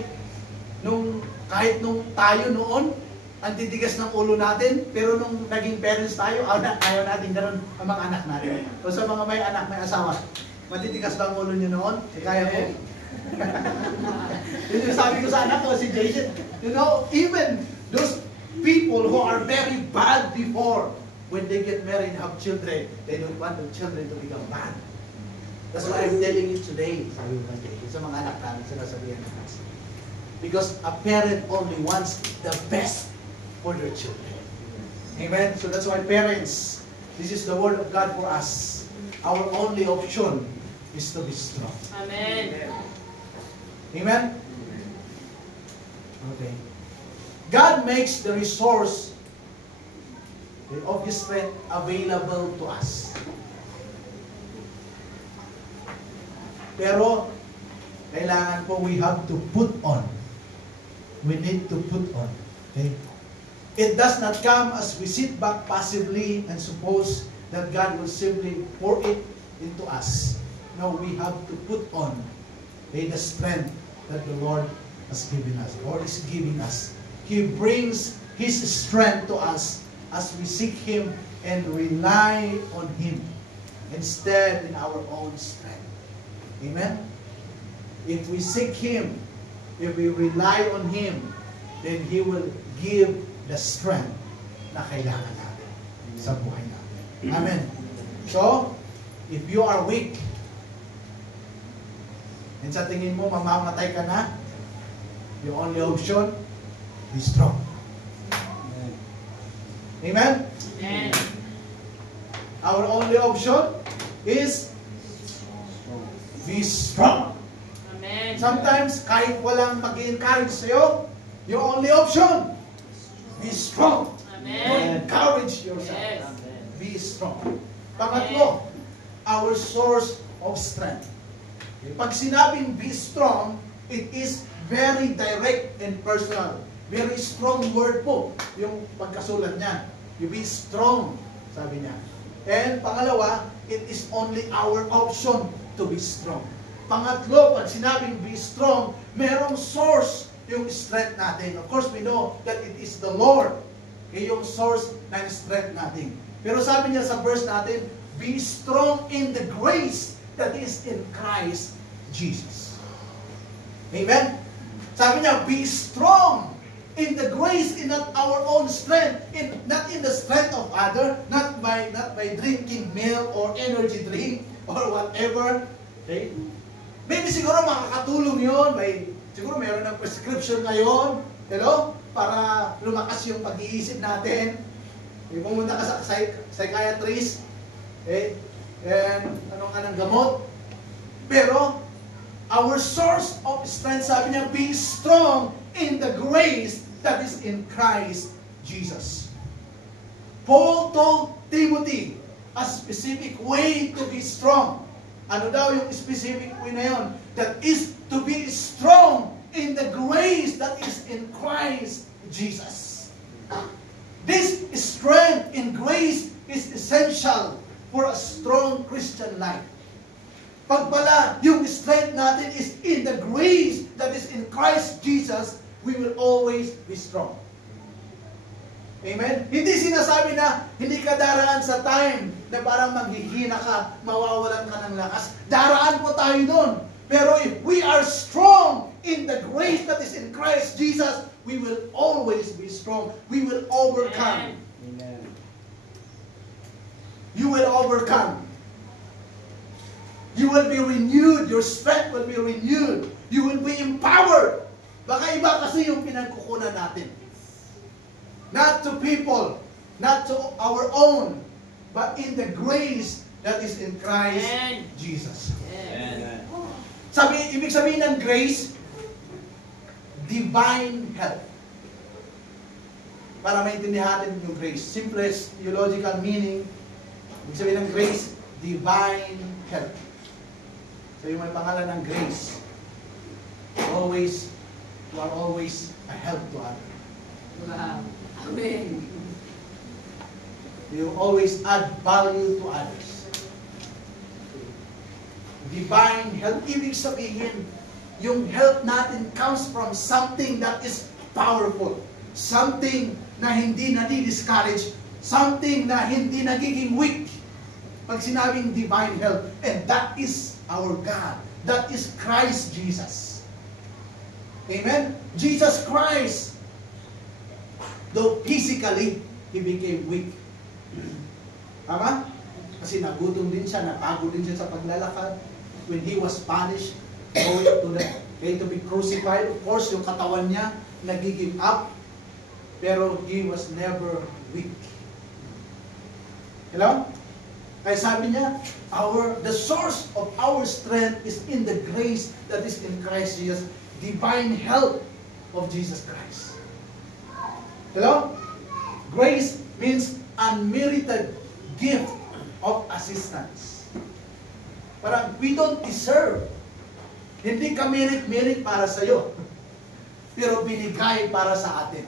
nung tayo noon, ang titigas ng ulo natin, pero nung naging parents tayo, ayaw natin ganun ang mga anak natin. O sa mga may anak, may asawa, matitigas ba ang ulo niyo noon? Kaya ko. Yun yung sabi ko sa anak ko, si Jason. You know, even those people who are very bad before, when they get married and have children, they don't want their children to become bad. That's why I'm telling you today, sabi ko kay Jason, sa mga anak namin, sinasabihan natin. Because a parent only wants the best for their children. Amen? So that's why parents, this is the word of God for us. Our only option is to be strong. Amen. Amen? Okay. God makes the resource of His strength available to us. Pero, kailangan po we have to put on. We need to put on. Okay? It does not come as we sit back passively and suppose that God will simply pour it into us. No, we have to put on the strength that the Lord has given us, or is giving us. He brings His strength to us as we seek Him and rely on Him instead in our own strength. Amen? If we seek Him, if we rely on Him, then He will give the strength na kailangan natin sa buhay natin. Amen. So, if you are weak, and sa tingin mo mamamatay ka na, your only option, be strong. Amen? Amen. Our only option is be strong. Amen. Sometimes, kahit walang mag-encourage sa'yo, your only option, be strong. Amen. Encourage yourself. Yes. Be strong. Pangatlo, our source of strength. Pag sinabing be strong, it is very direct and personal. Very strong word po, yung pagkasulat niya. You be strong, sabi niya. And pangalawa, it is only our option to be strong. Pangatlo, pag sinabing be strong, merong source yung strength natin. Of course, we know that it is the Lord. Yung source ng strength natin. Pero sabi niya sa verse natin, be strong in the grace that is in Christ Jesus. Amen? Sabi niya, be strong in the grace, in not our own strength, not in the strength of other, not by drinking milk or energy drink or whatever. Okay? Maybe siguro makakatulong yun. Siguro mayroon ng prescription ngayon, hello? Para lumakas yung pag-iisip natin. Pumunta ka sa psychiatrist, and ano ka ng gamot. Pero, our source of strength, sabi niya, be strong in the grace that is in Christ Jesus. Paul told Timothy a specific way to be strong. Ano daw yung specific way na yun? That is to be strong in the grace that is in Christ Jesus. This strength in grace is essential for a strong Christian life. Pag pala yung strength natin is in the grace that is in Christ Jesus, we will always be strong. Amen? Hindi sinasabi na hindi ka daraan sa time na parang maghihina ka, mawawalan ka ng lakas. Daraan po tayo doon. Pero if we are strong in the grace that is in Christ Jesus, we will always be strong. We will overcome. Amen. You will overcome. You will be renewed. Your strength will be renewed. You will be empowered. Baka iba kasi yung pinagkukunan natin. Not to people, not to our own, but in the grace that is in Christ Amen. Jesus. Amen. Ibig sabihin ng grace, divine help. Para maintindihan natin yung grace. Simplest theological meaning, ibig sabihin ng grace, divine help. So yung may pangalan ng grace, you are always a help to others. Wow. Amen. You always add value to others. Divine help, ibig sabihin, yung help natin comes from something that is powerful. Something na hindi nadi-discourage. Something na hindi nagiging weak. Pag sinabing divine help, and that is our God. That is Christ Jesus. Amen? Jesus Christ, though physically, He became weak. Tama? Kasi nagutom din siya, napagod din siya sa paglalakad. When He was punished, going to be crucified, of course, yung katawan niya, nag-give up. Pero He was never weak. Hello? Kaya sabi niya, the source of our strength is in the grace that is in Christ Jesus, divine help of Jesus Christ. Hello? Grace means unmerited gift of assistance. Parang we don't deserve Hindi ka merit para sa'yo. Pero binigay para sa atin.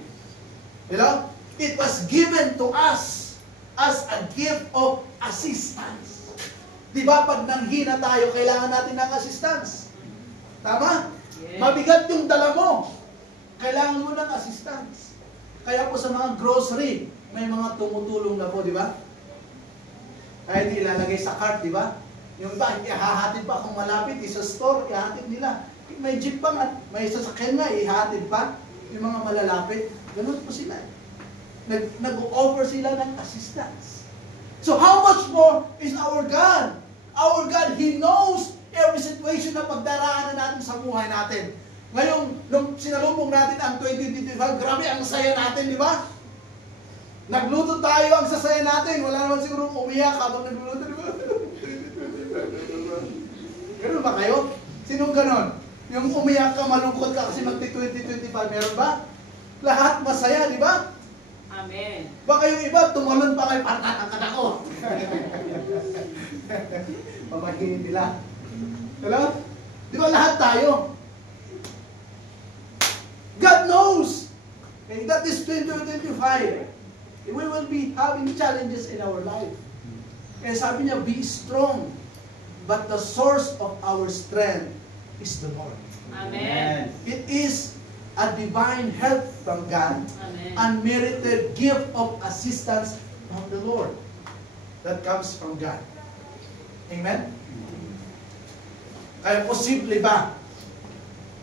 You know? It was given to us as a gift of assistance. Di ba, pag nanghina tayo, kailangan natin ng assistance. Tama? Yes. Mabigat yung dala mo. Kailangan mo ng assistance. Kaya po sa mga grocery, may mga tumutulong na po, di ba? Kaya di ilalagay sa cart, di ba? Yung iba, ihahatid pa kung malapit, sa store, ihahatid nila. May jeep pa nga, may sasakyan nga, ihahatid pa. Yung mga malalapit, ganun po sila. Nag-offer sila ng assistance. So how much more is our God? Our God, He knows every situation na pagdaraanan natin sa buhay natin. Ngayon, nung sinalubong natin ang 2025, grabe ang saya natin, di ba? Nagluto tayo, ang sasaya natin. Wala naman siguro umiyak habang nagluluto, di ba? Ganun ba kayo? Sinong ganon? Yung umiyak ka, malungkot ka kasi magti-2025, meron ba? Lahat masaya, di ba? Amen. Baka yung iba, tumalon pa kayo, parang nakakad ako. Pamahingin nila. Hello? Di ba lahat tayo? God knows. And that is 2025. We will be having challenges in our life. Kaya sabi niya, be strong. But the source of our strength is the Lord. Amen. It is a divine help from God. Amen. Unmerited gift of assistance from the Lord. That comes from God. Amen? Kaya posible ba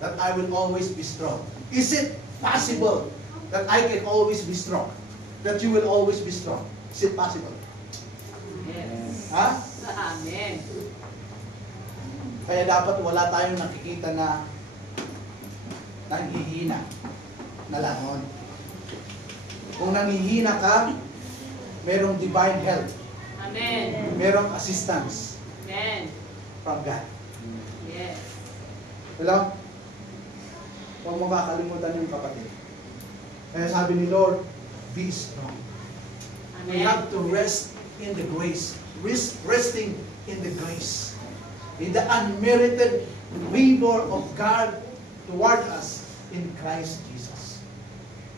that I will always be strong? Is it possible that I can always be strong? That you will always be strong? Is it possible? Yes. Ha? Amen. Kaya dapat wala tayong nakikita na nanghihina na langon. Kung nanghihina ka, merong divine help. Amen. Merong assistance Amen. from God. Yes. Hello? Huwag mo makakalimutan yung kapatid. Kaya sabi ni Lord, be strong. We Amen. have to rest in the grace. Resting in the grace. In the unmerited favor of God toward us in Christ Jesus.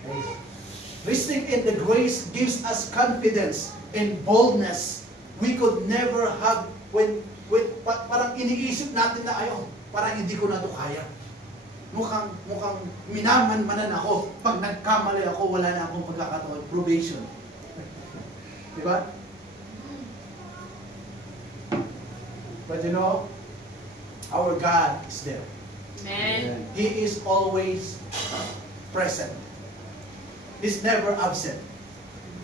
Okay? Resting in the grace gives us confidence and boldness we could never have when parang iniisip natin na ayaw, parang hindi ko na ito kaya. Mukhang minaman-manan ako. Pag nagkamali ako, wala na akong pagkakataon. Probation. Diba? But you know, our God is there. Amen. He is always present. He's never absent.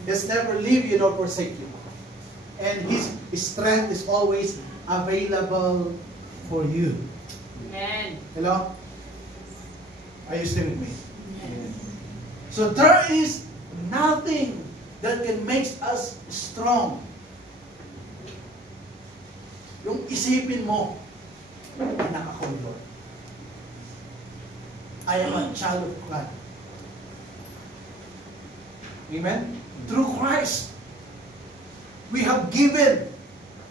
He's never leave you nor forsake you. And His strength is always available for you. Amen. Hello? Are you still with me? So there is nothing that can make us strong. Yung isipin mo, anak ako ni Lord. I am a child of God. Amen? Through Christ, we have given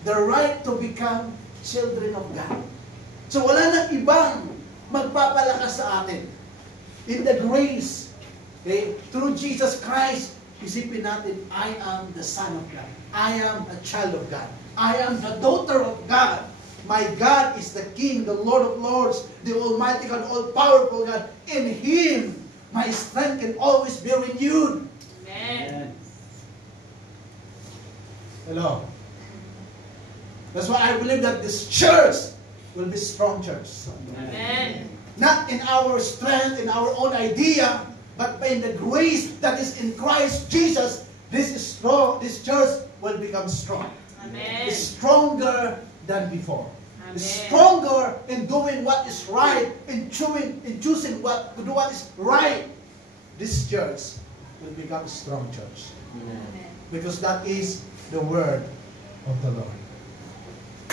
the right to become children of God. So wala nang ibang magpapalakas sa atin. In the grace, okay, through Jesus Christ, isipin natin, I am the Son of God. I am a child of God. I am the daughter of God. My God is the King, the Lord of Lords, the Almighty God, all-powerful God. In Him, my strength can always be renewed. Amen. Hello. That's why I believe that this church will be strong church. Amen. Not in our strength, in our own idea, but in the grace that is in Christ Jesus. This church will become strong. Amen. Stronger than before. Amen. Stronger in doing what is right, in choosing to do what is right. This church will become a strong church. Amen. Because that is the word of the Lord.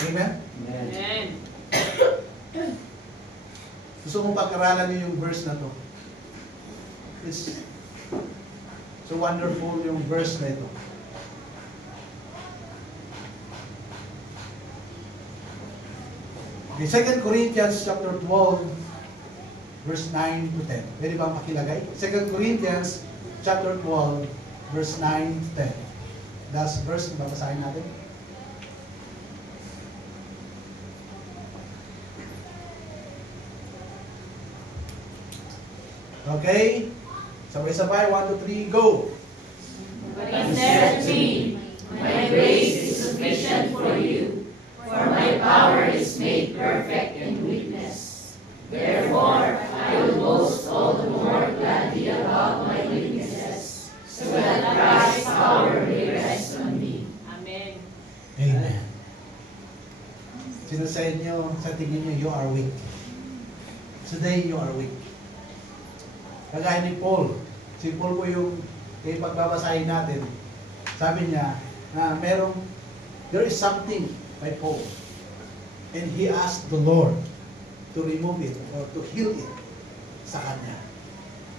Amen? Amen. Gusto mong pag-aralan niyo yung verse na to. It's so wonderful yung verse na ito. Okay, 2 Corinthians chapter 12, verse 9 to 10. Pwede ba makilagay? 2 Corinthians chapter 12, verse 9 to 10. Last verse, babasahin natin. Okay? Sabay-sabay, 1, 2, 3, go! Consider me, my grace is sufficient for you, for my power is made perfect in weakness. Therefore, I will boast all the more gladly about my weaknesses, so that Christ's power may rest on me. Amen. Amen. Sino sa inyo, sa tingin nyo, you are weak? Today, you are weak. Kagaya ni Paul. Si Paul po yung pagbabasahin natin. Sabi niya na there is something by Paul. And he asked the Lord to remove it or to heal it sa kanya.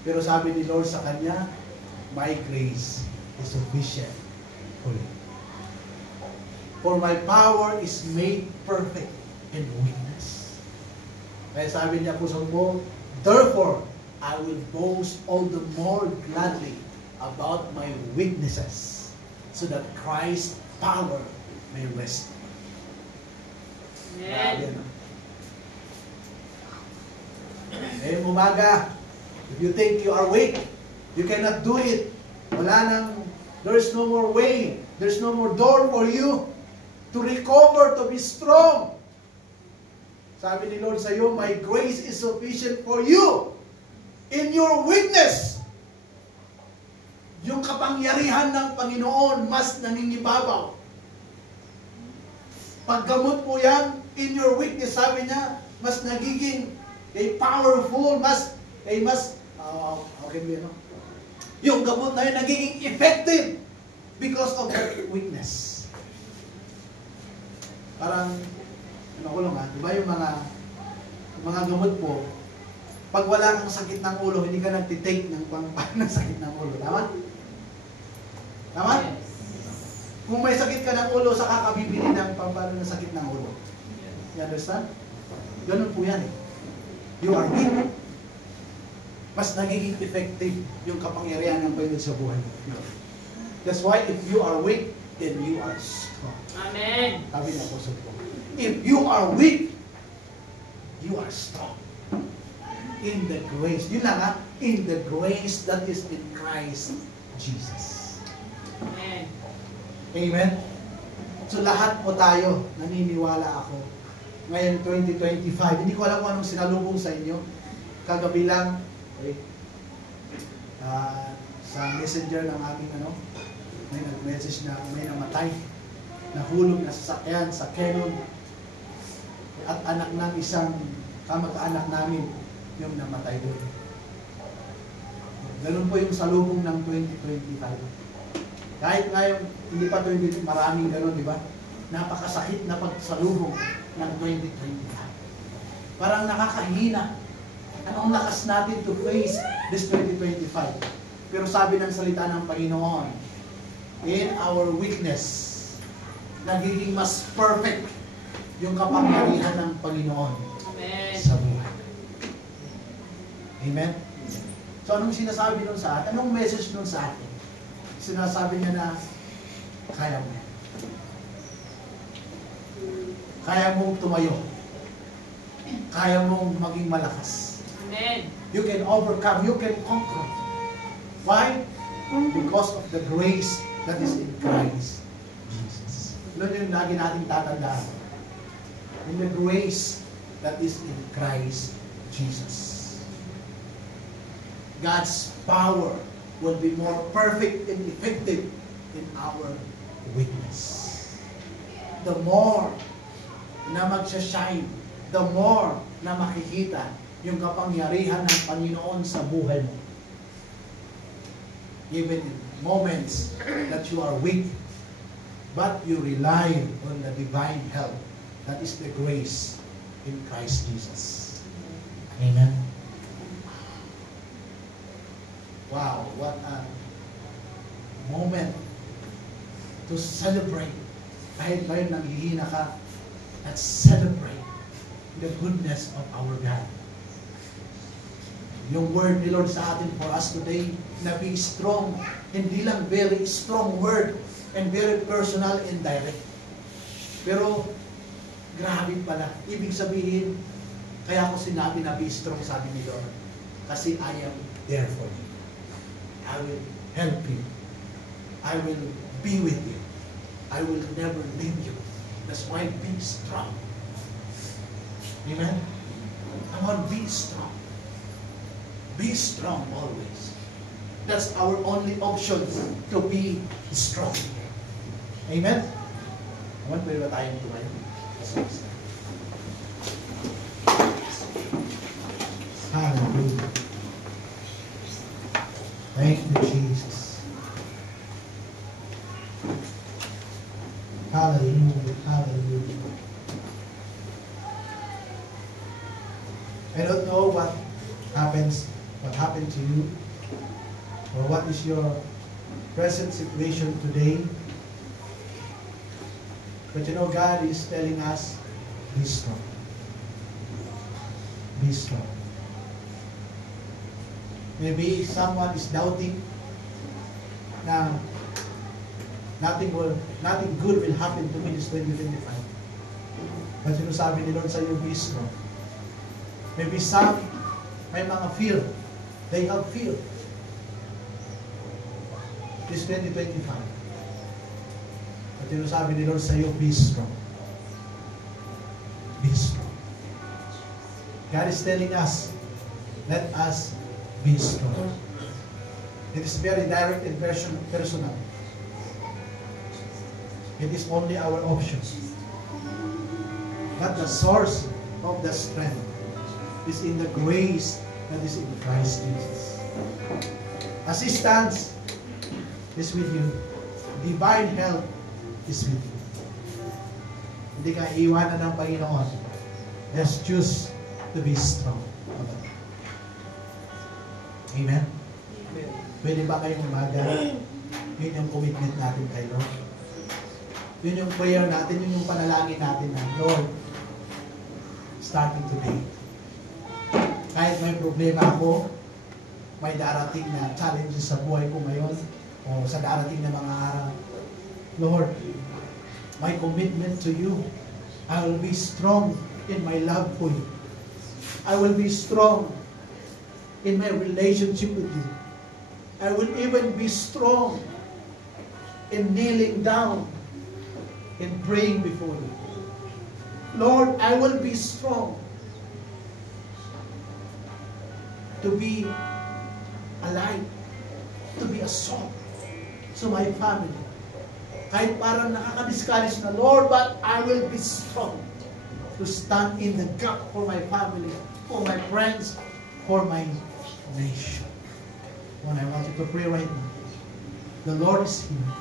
Pero sabi ni Lord sa kanya, my grace is sufficient for you. For my power is made perfect in weakness. Kaya sabi niya po sa Paul, therefore, I will boast all the more gladly about my weaknesses, so that Christ's power may rest. Amen. Eh, umaga, if you think you are weak, you cannot do it. There's no more way, there's no more door for you to recover, to be strong. Sabi ni Lord sa iyo, my grace is sufficient for you. In your weakness, yung kapangyarihan ng Panginoon mas nangingibabaw. Paggamot mo yan, in your weakness, sabi niya, mas nagiging powerful, yung gamot na yun nagiging effective because of that weakness. Parang, di ba yung mga gamot po, pag wala kang sakit ng ulo, hindi ka nagtitake ng ng sakit ng ulo. Tama? Tama? Yes. Kung may sakit ka ng ulo, saka ka bibili ng pampano ng sakit ng ulo. You understand? Ganun po yan eh. You are weak. Mas nagiging effective yung kapangyarihan ng Panginoon sa buhay mo. That's why if you are weak, then you are strong. Amen. Sabi ng Apostle Paul. If you are weak, you are strong. In the grace, yun lang ha, in the grace that is in Christ Jesus. Amen. Amen? So lahat po tayo, naniniwala ako, ngayon 2025, hindi ko alam kung anong sinalubong sa inyo, kagabi lang, sa messenger ng aming may nag-message na may namatay, nahulog na sasakyan sa Canon, at anak ng isang kamag-anak namin, yung namatay doon. Ganun po yung salubong ng 2025. Kahit ngayon, hindi pa 2025, maraming ganun, di ba? Napakasakit na pagsalubong ng 2025. Parang nakakahina. Anong lakas natin to face this 2025? Pero sabi ng salita ng Panginoon, in our weakness, nagiging mas perfect yung kapangyarihan ng Panginoon sa buhay. Amen? So, anong sinasabi nun sa atin? Anong message nun sa atin? Sinasabi niya na, kaya mo yan. Kaya mong tumayo. Kaya mong maging malakas. Amen. You can overcome, you can conquer. Why? Because of the grace that is in Christ Jesus. Ano yung lagi natin tatandaan? In the grace that is in Christ Jesus. God's power will be more perfect and effective in our weakness. The more na magsashine, the more na makikita yung kapangyarihan ng Panginoon sa buhay mo. Even in moments that you are weak, but you rely on the divine help that is the grace in Christ Jesus. Amen. Wow, what a moment to celebrate. Kahit ngayon nanghihina ka, let's celebrate the goodness of our God. Yung word ni Lord sa atin for us today, na be strong, hindi lang very strong word and very personal and direct. Pero, grabe pala. Ibig sabihin, kaya ako sinabi na be strong, sabi ni Lord. Kasi I am there for you. I will help you. I will be with you. I will never leave you. That's why be strong. Amen? Come on, be strong. Be strong always. That's our only option to be strong. Amen? Amen, pwede ba tayong tumayo? Hallelujah. Thank you, Jesus. Hallelujah. Hallelujah. I don't know what happened to you, or what is your present situation today. But you know, God is telling us, be strong. Be strong. Maybe someone is doubting na nothing good will happen to me this 2025. But sabi ni Lord sa iyo, be strong. Maybe some may mga fear. They have fear. This 2025. But sabi ni Lord sa iyo, be strong. Be strong. God is telling us, let us be strong. It is very direct and personal. It is only our option. But the source of the strength is in the grace that is in Christ Jesus. Assistance is with you. Divine help is with you. Hindi ka iwanan ng Panginoon. Just choose to be strong. Amen? Pwede ba kayong umaga? Yun yung commitment natin kay Lord. Yun yung prayer natin, yun yung panalangin natin na, Lord, starting today, kahit may problema ako, may darating na challenges sa buhay ko ngayon, o sa darating na mga araw, Lord, my commitment to you, I will be strong in my love for you. I will be strong in my relationship with you. I will even be strong in kneeling down and praying before you. Lord, I will be strong to be alive, to be a salt to my family. Kahit parang nakakadiscourage na, Lord, but I will be strong to stand in the gap for my family, for my friends, for my nation. When I want you to pray right now, the Lord is here.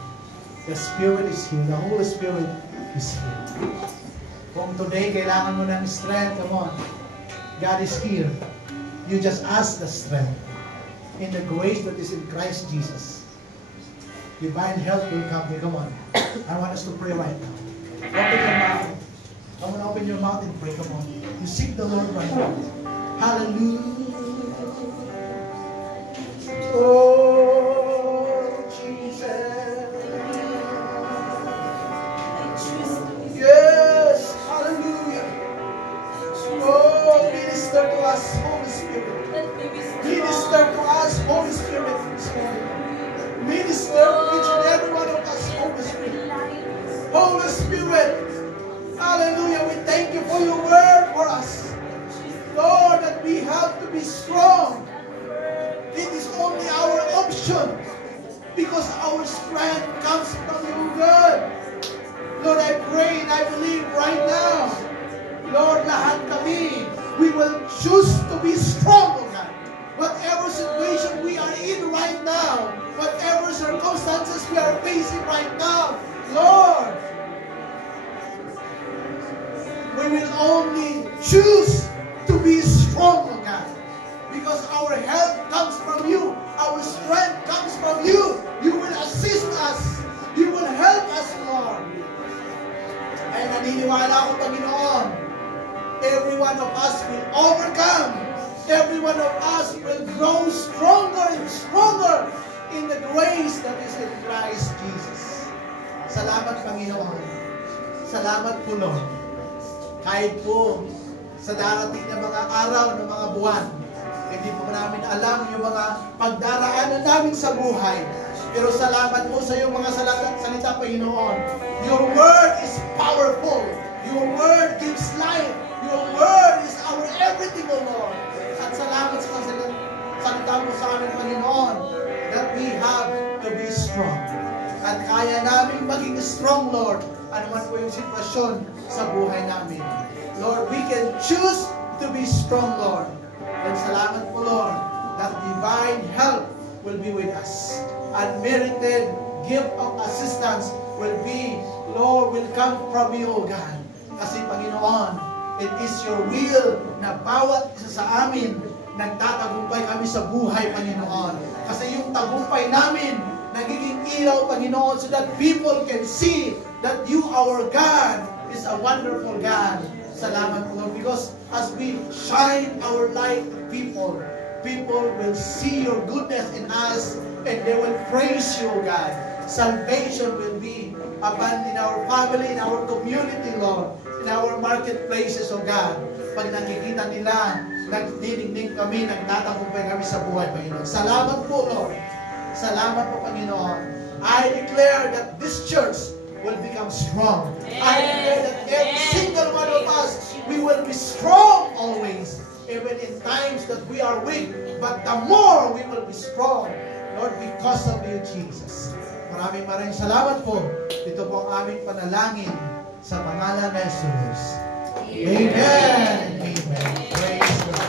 The Spirit is here. The Holy Spirit is here. Kung today kailangan mo ng strength, come on. God is here. You just ask the strength in the grace that is in Christ Jesus. Divine help will come here. Come on. I want us to pray right now. Open your mouth. Come on, open your mouth and pray. Come on. You seek the Lord right now. Hallelujah. Oh, Jesus. Yes, hallelujah. Oh, minister to us, Holy Spirit. Minister to us, Holy Spirit. Minister to each and every one of us, Holy Spirit. Holy Spirit. Hallelujah. We thank you for your word for us. Lord, that we have to be strong. It is only our option because our strength comes from you, God. Lord, I pray and I believe right now, Lord, lahat kami, we will choose to be strong, God. Whatever situation we are in right now, whatever circumstances we are facing right now, Lord, we will only choose to be strong, God. Because our help comes from you. Our strength comes from you. You will assist us. You will help us, Lord. Ay naniniwala ako, Panginoon. every one of us will overcome. Every one of us will grow stronger and stronger in the grace that is in Christ Jesus. Salamat, Panginoon. Salamat po, Lord. Kahit po sa darating na mga araw, na mga buwan, hindi po namin alam yung mga pagdaraanan namin sa buhay. Pero salamat po sa iyong mga salita, Panginoon. Your word is powerful. Your word gives life. Your word is our everything, O Lord. At salamat sa salita mo sa amin, Panginoon, that we have to be strong. At kaya namin maging strong, Lord, ano man po yung sitwasyon sa buhay namin. Lord, we can choose to be strong, Lord. And salamat po, Lord, that divine help will be with us. Unmerited gift of assistance will be, Lord, will come from you, O God. Kasi, Panginoon, it is your will na bawat isa sa amin nagtatagumpay kami sa buhay, Panginoon. Kasi yung tagumpay namin nagiging ilaw, Panginoon, so that people can see that you, our God, is a wonderful God. Salamat po, Lord, because as we shine our light to people, people will see your goodness in us and they will praise you, God. Salvation will be abundant in our family, in our community, Lord, in our marketplaces, O God. Pag nakikita nila, nagdinigning kami, nagtatagumpay kami sa buhay, Panginoon. Salamat po, Lord. Salamat po, Panginoon. I declare that this church will become strong. I declare that every single one of us, we will be strong always, even in times that we are weak. But the more we will be strong, Lord, because of you, Jesus. Maraming salamat po. Ito po ang aming panalangin sa pangalan ni Jesus. Amen. Amen. Praise God.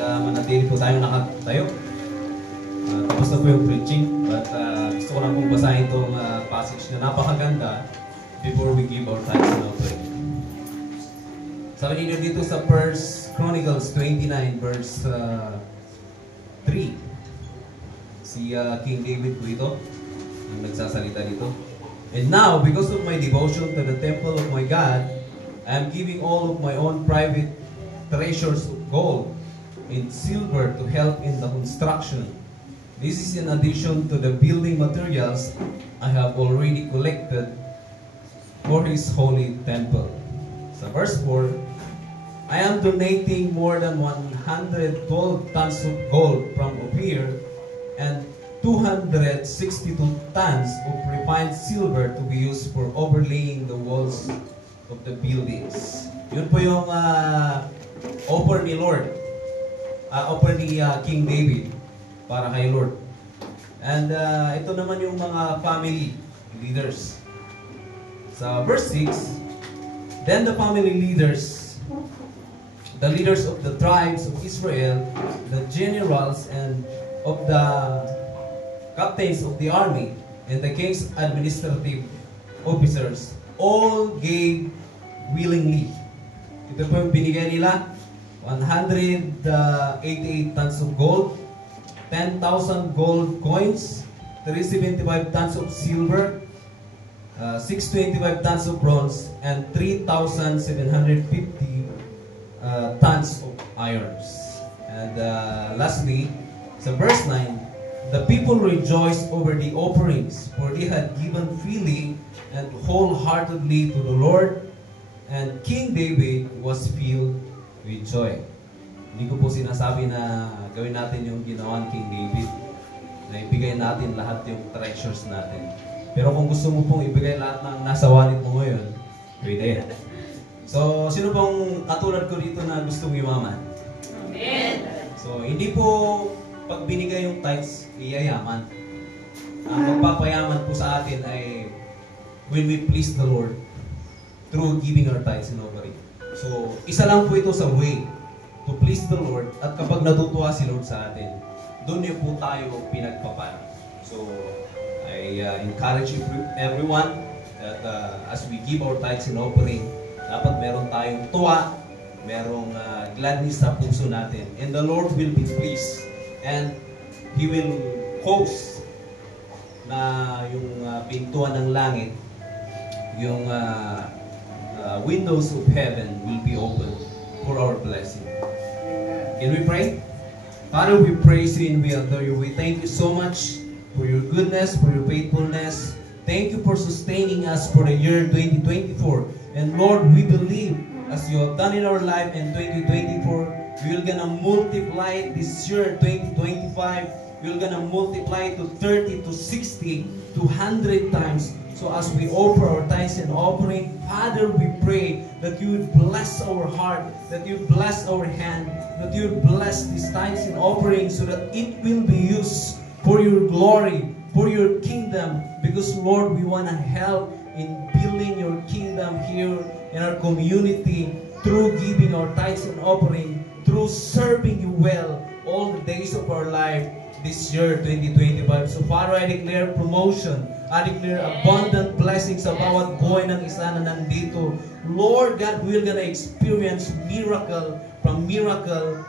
Manatili po tayong nakatayo. Tapos na po yung preaching, but gusto ko lang pong basahin itong passage na napakaganda before we give our thanks and offering. Sabi niyo dito sa 1 Chronicles 29 verse 3. Si King David po ito, ang nagsasalita dito. And now, because of my devotion to the temple of my God, I am giving all of my own private treasures of gold and silver to help in the construction. This is in addition to the building materials I have already collected for His holy temple. Sa verse 4, I am donating more than 112 tons of gold from Ophir and 262 tons of refined silver to be used for overlaying the walls of the buildings. Yun po yung offer ni Lord. Offer ni King David para kay Lord. And ito naman yung mga family leaders. Sa verse 6, then the family leaders, the leaders of the tribes of Israel, the generals and of the captains of the army, and the king's administrative officers, all gave willingly. Ito po yung binigay nila. 188 tons of gold, 10,000 gold coins, 375 tons of silver, 625 tons of bronze, and 3,750 tons of irons. And lastly, sa verse 9, the people rejoiced over the offerings, for they had given freely and wholeheartedly to the Lord, and King David was filled with joy. Hindi ko po sinasabi na gawin natin yung ginawa ni King David, na ibigay natin lahat yung treasures natin. Pero kung gusto mo pong ibigay lahat ng nasa wallet mo ngayon, pwede. So, sino pong katulad ko dito na gustong yumaman? Amen! So, hindi po pag binigay yung tithes, iyayaman. Ang magpapayaman po sa atin ay when we please the Lord through giving our tithes and offering. So, isa lang po ito sa way to please the Lord, at kapag natutuwa si Lord sa atin, doon niyo po tayo pinagpapalan. So, I encourage everyone that as we give our tithes and offering, dapat meron tayong tuwa, merong gladness sa puso natin, and the Lord will be pleased And He will cause na yung pintuan ng langit, yung windows of heaven will be open for our blessing. Can we pray? Father, we praise you and we adore you. We thank you so much for your goodness, for your faithfulness. Thank you for sustaining us for the year 2024. And Lord, we believe as you have done in our life in 2024, we're gonna multiply it this year, 2025. We're gonna multiply it to 30, to 60, to 100 times. So as we offer our tithes and offering, Father, we pray that you would bless our heart, that you would bless our hand, that you would bless these tithes and offerings so that it will be used for your glory, for your kingdom. Because Lord, we want to help in building your kingdom here in our community through giving our tithes and offering, through serving you well all the days of our life this year, 2025. So Father, I declare promotion. I declare abundant blessings sa bawat buhay ng isa na nandito. Lord God, we're gonna experience miracle from miracle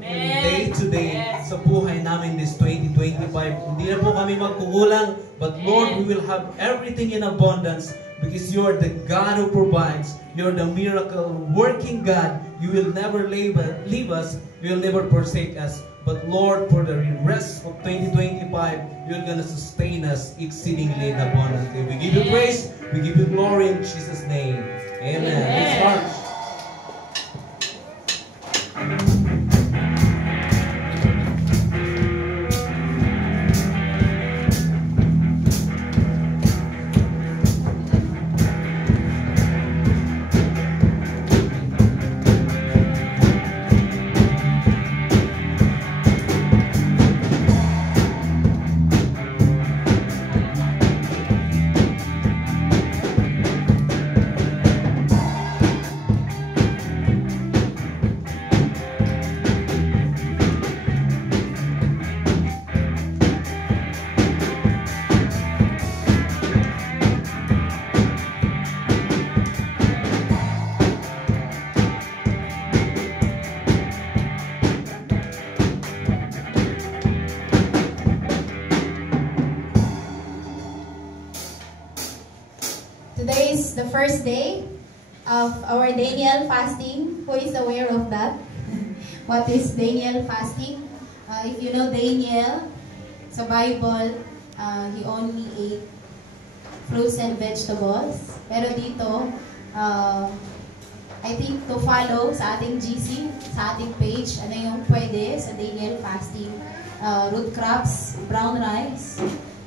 day to day sa buhay namin this 2025. Hindi na po kami magkukulang, but Lord, we will have everything in abundance because you are the God who provides. You're the miracle working God. You will never leave us. You will never forsake us. But Lord, for the rest of 2025, you're gonna sustain us exceedingly and abundantly. We give you praise, we give you glory in Jesus' name. Amen. Let's march. Today is the first day of our Daniel fasting. Who is aware of that? What is Daniel fasting? If you know Daniel, sa Bible, he only ate fruits and vegetables. Pero dito, I think to follow sa ating GC, sa ating page, ano yung pwede sa Daniel fasting. Root crops, brown rice.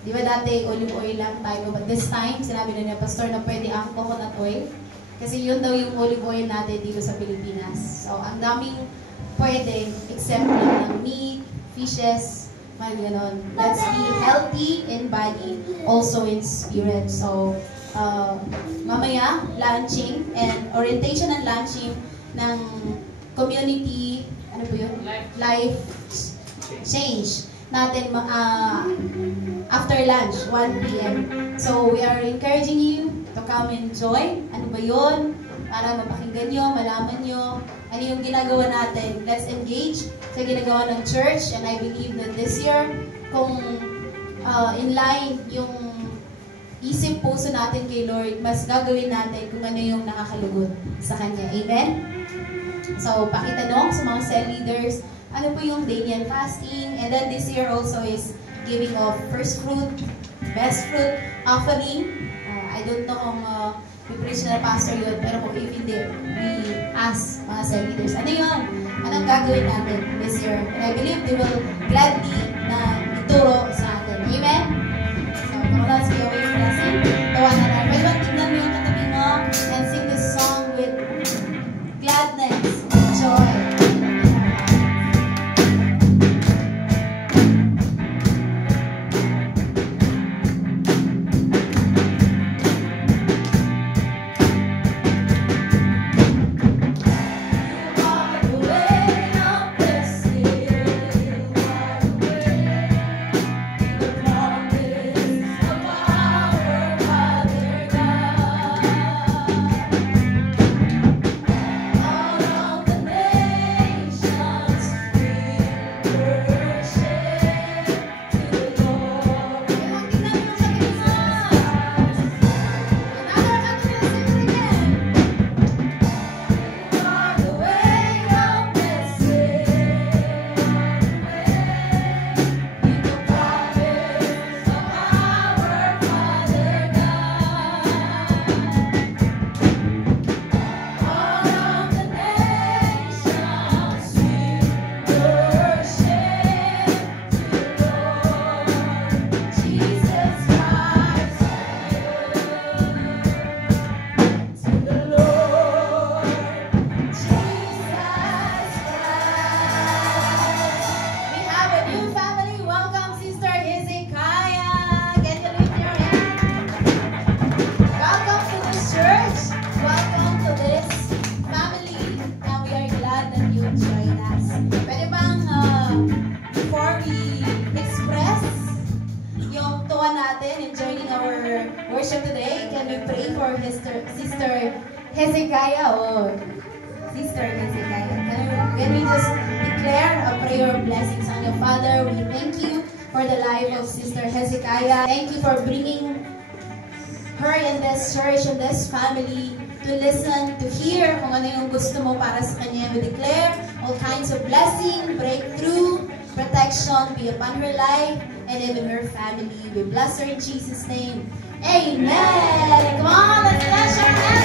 Di ba dati olive oil lang tayo, but this time, sinabi na niya, Pastor, na pwede ang coconut oil. Kasi yun daw yung olive oil natin dito sa Pilipinas. So, ang daming pwede, except lang ng meat, fishes, mga ganon. Let's be healthy in body, also in spirit. So, mamaya, launching, and orientation and launching ng community, ano po yun? Life change natin after lunch, 1 p.m. So, we are encouraging you to come and join. Ano ba yun? Para mapakinggan nyo, malaman nyo, ano yung ginagawa natin. Let's engage sa ginagawa ng church. And I believe that this year, kung in line yung isip puso natin kay Lord, mas gagawin natin kung ano yung nakakalugod sa Kanya. Amen? So, pakitanong sa mga cell leaders, ano po yung Daniel fasting? And then this year also is giving of first fruit, best fruit offering. I don't know kung preparation na pastor yun, pero kung if hindi, we ask mga cell leaders, ano yun? Anong gagawin natin this year? And I believe they will gladly na ituro sa atin. Amen? So, come on, let's be away from blessing. Tawanan na. Pwede bang tignan mo yung katabi mo and sing this song with gladness, joy. Promise natin in joining our worship today. Can we pray for Sister Hezekiah? Oh, Sister Hezekiah. Can we just declare a prayer of blessings on your Father? We thank you for the life of Sister Hezekiah. Thank you for bringing her in this church, in this family, to listen, to hear kung ano yung gusto mo para sa kanya. We declare all kinds of blessing, breakthrough, protection be upon her life and even her family. We bless her in Jesus' name. Amen. Come on, let's bless her.